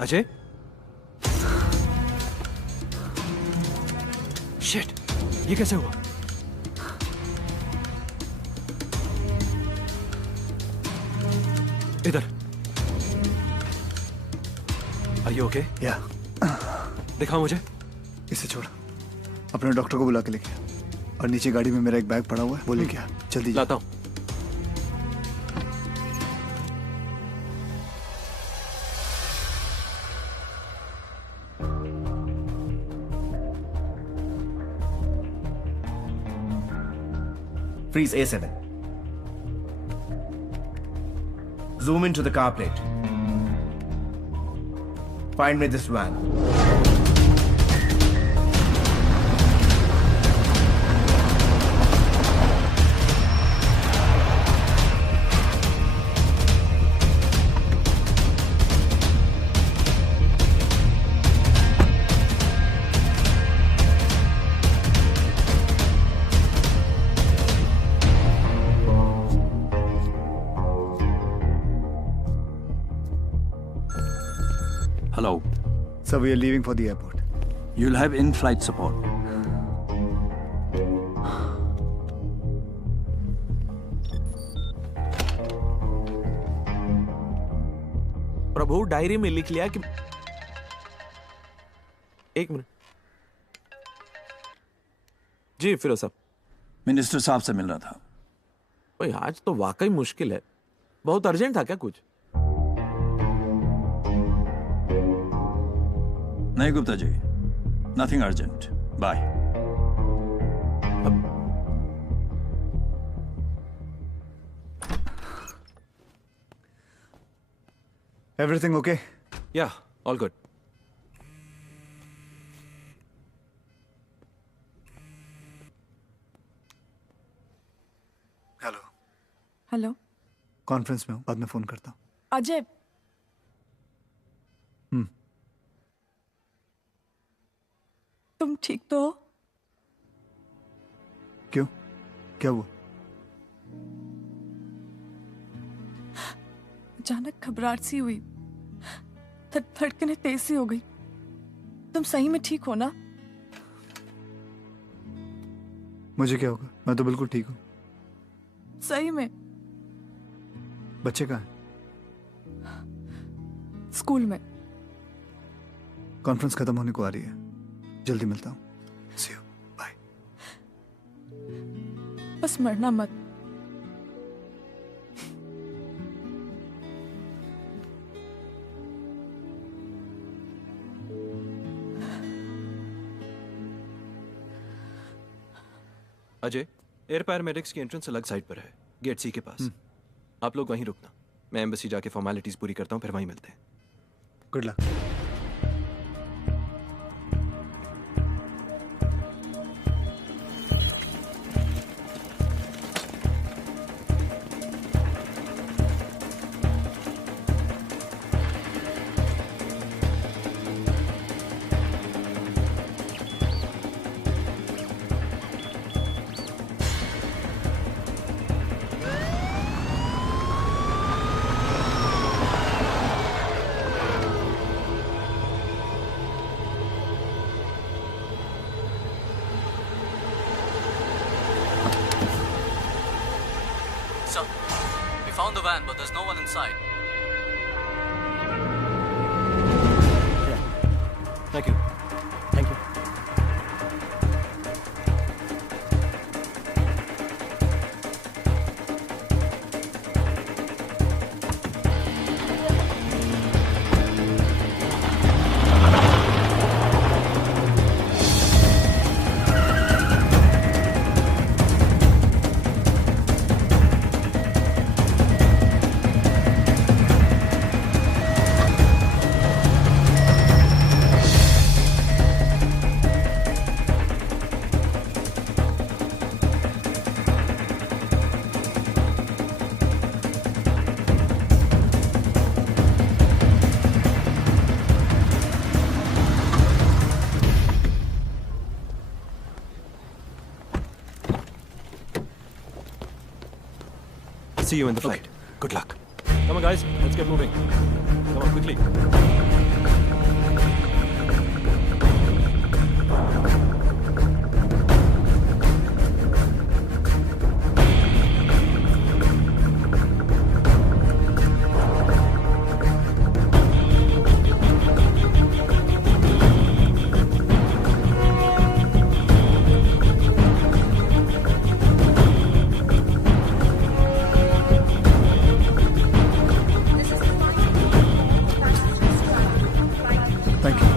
Ajay? Shit! ये कैसे हुआ? इधर. Are you okay? या दिखाओ मुझे. इसे छोड़. अपने डॉक्टर को बुला के लेके आ. और नीचे गाड़ी में मेरा एक बैग पड़ा हुआ है, वो लेके आ. जल्दी लाता हूँ. Freeze A7. Zoom into the car plate. Find me this van. Hello. So we are leaving for the airport. You'll have in-flight support. Prabhu diary में लिख लिया कि एक मिनट जी फिरोज साहब मिनिस्टर साहब से मिलना था. भाई आज तो वाकई मुश्किल है. बहुत अर्जेंट था क्या कुछ? नहीं Gupta ji, nothing urgent. Bye. Everything okay? Yeah, all good. Hello hello conference में हूँ, बाद में फोन करता हूँ। अजय, तुम ठीक तो हो? क्यों? क्या हुआ? अचानक घबराहट सी हुई, धड़कनें तेज सी हो गई। तुम सही में ठीक हो ना? मुझे क्या होगा? मैं तो बिल्कुल ठीक हूँ। सही में? बच्चे कहाँ हैं? स्कूल में। कॉन्फ्रेंस खत्म होने को आ रही है, जल्दी मिलता हूँ। See you. Bye. बस मरना मत। अजय, एयर पैरामेडिक्स की एंट्रेंस अलग साइड पर है, गेट सी के पास। आप लोग वहीं रुकना, मैं एम्बेसी जाके फॉर्मेलिटीज पूरी करता हूँ, फिर वहीं मिलते हैं। Good luck. Sir, we found the van, but there's no one inside. Thank you. Thank you. See you in the flight. Good luck. Come on, guys. Let's get moving. Come on, quickly. Thank you.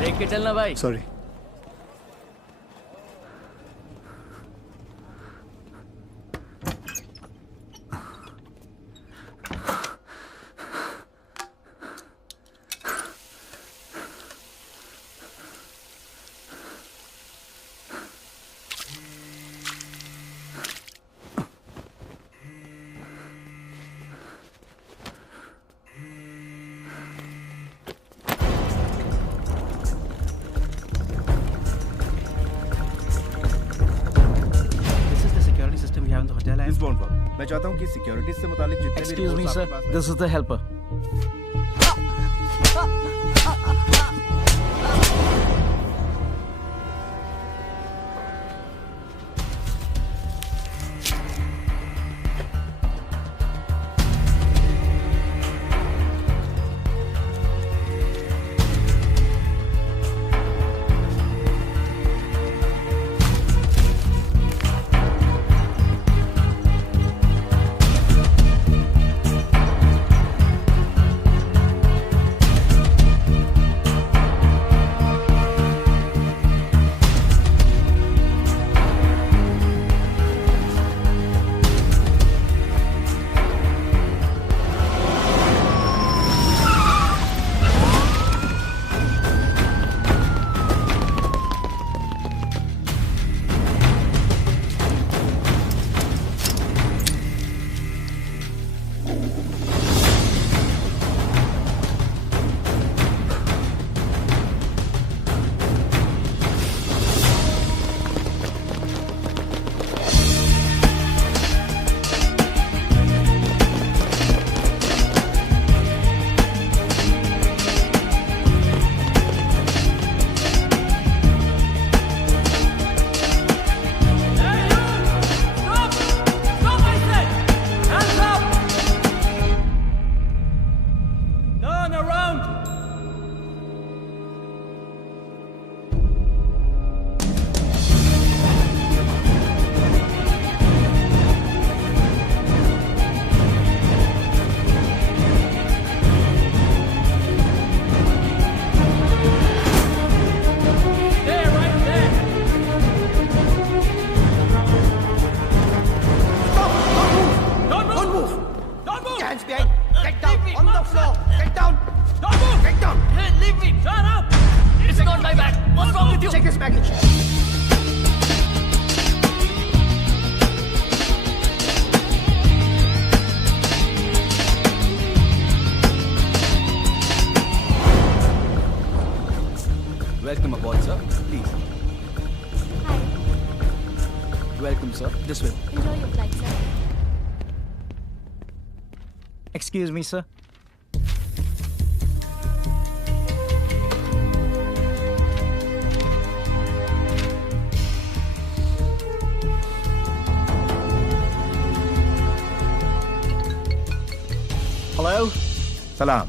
देख के चलना भाई। Sorry. This is the security system we have in the hotel. Please don't worry. मैं चाहता हूँ कि security से मुतालिक जितने भी Excuse me, reports sir. आपके पास हैं- This is the helper. Excuse me, sir. Hello? Salam.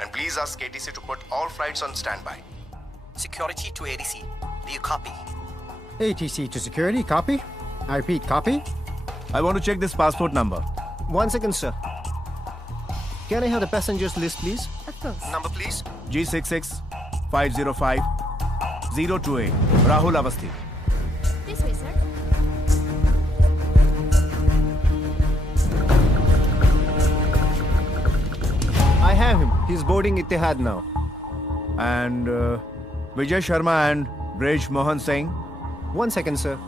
And please ask ATC to put all flights on standby. Security to ATC. Do you copy? ATC to security, copy. I repeat, copy. I want to check this passport number. 1 second, sir. Can I have the passengers list, please? Of course. Number, please. G66 505 028. Rahul Avasthi. This way, sir. I have him. He's boarding Etihad now. And Vijay Sharma and Brej Mohan Singh. 1 second, sir.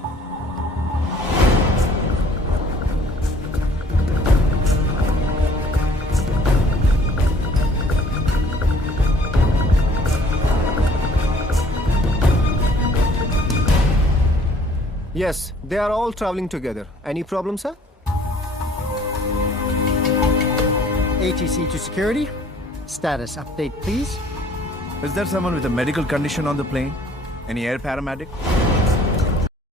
Yes, they are all traveling together. Any problem, sir? ATC to security. Status update, please. Is there someone with a medical condition on the plane? Any air paramedic?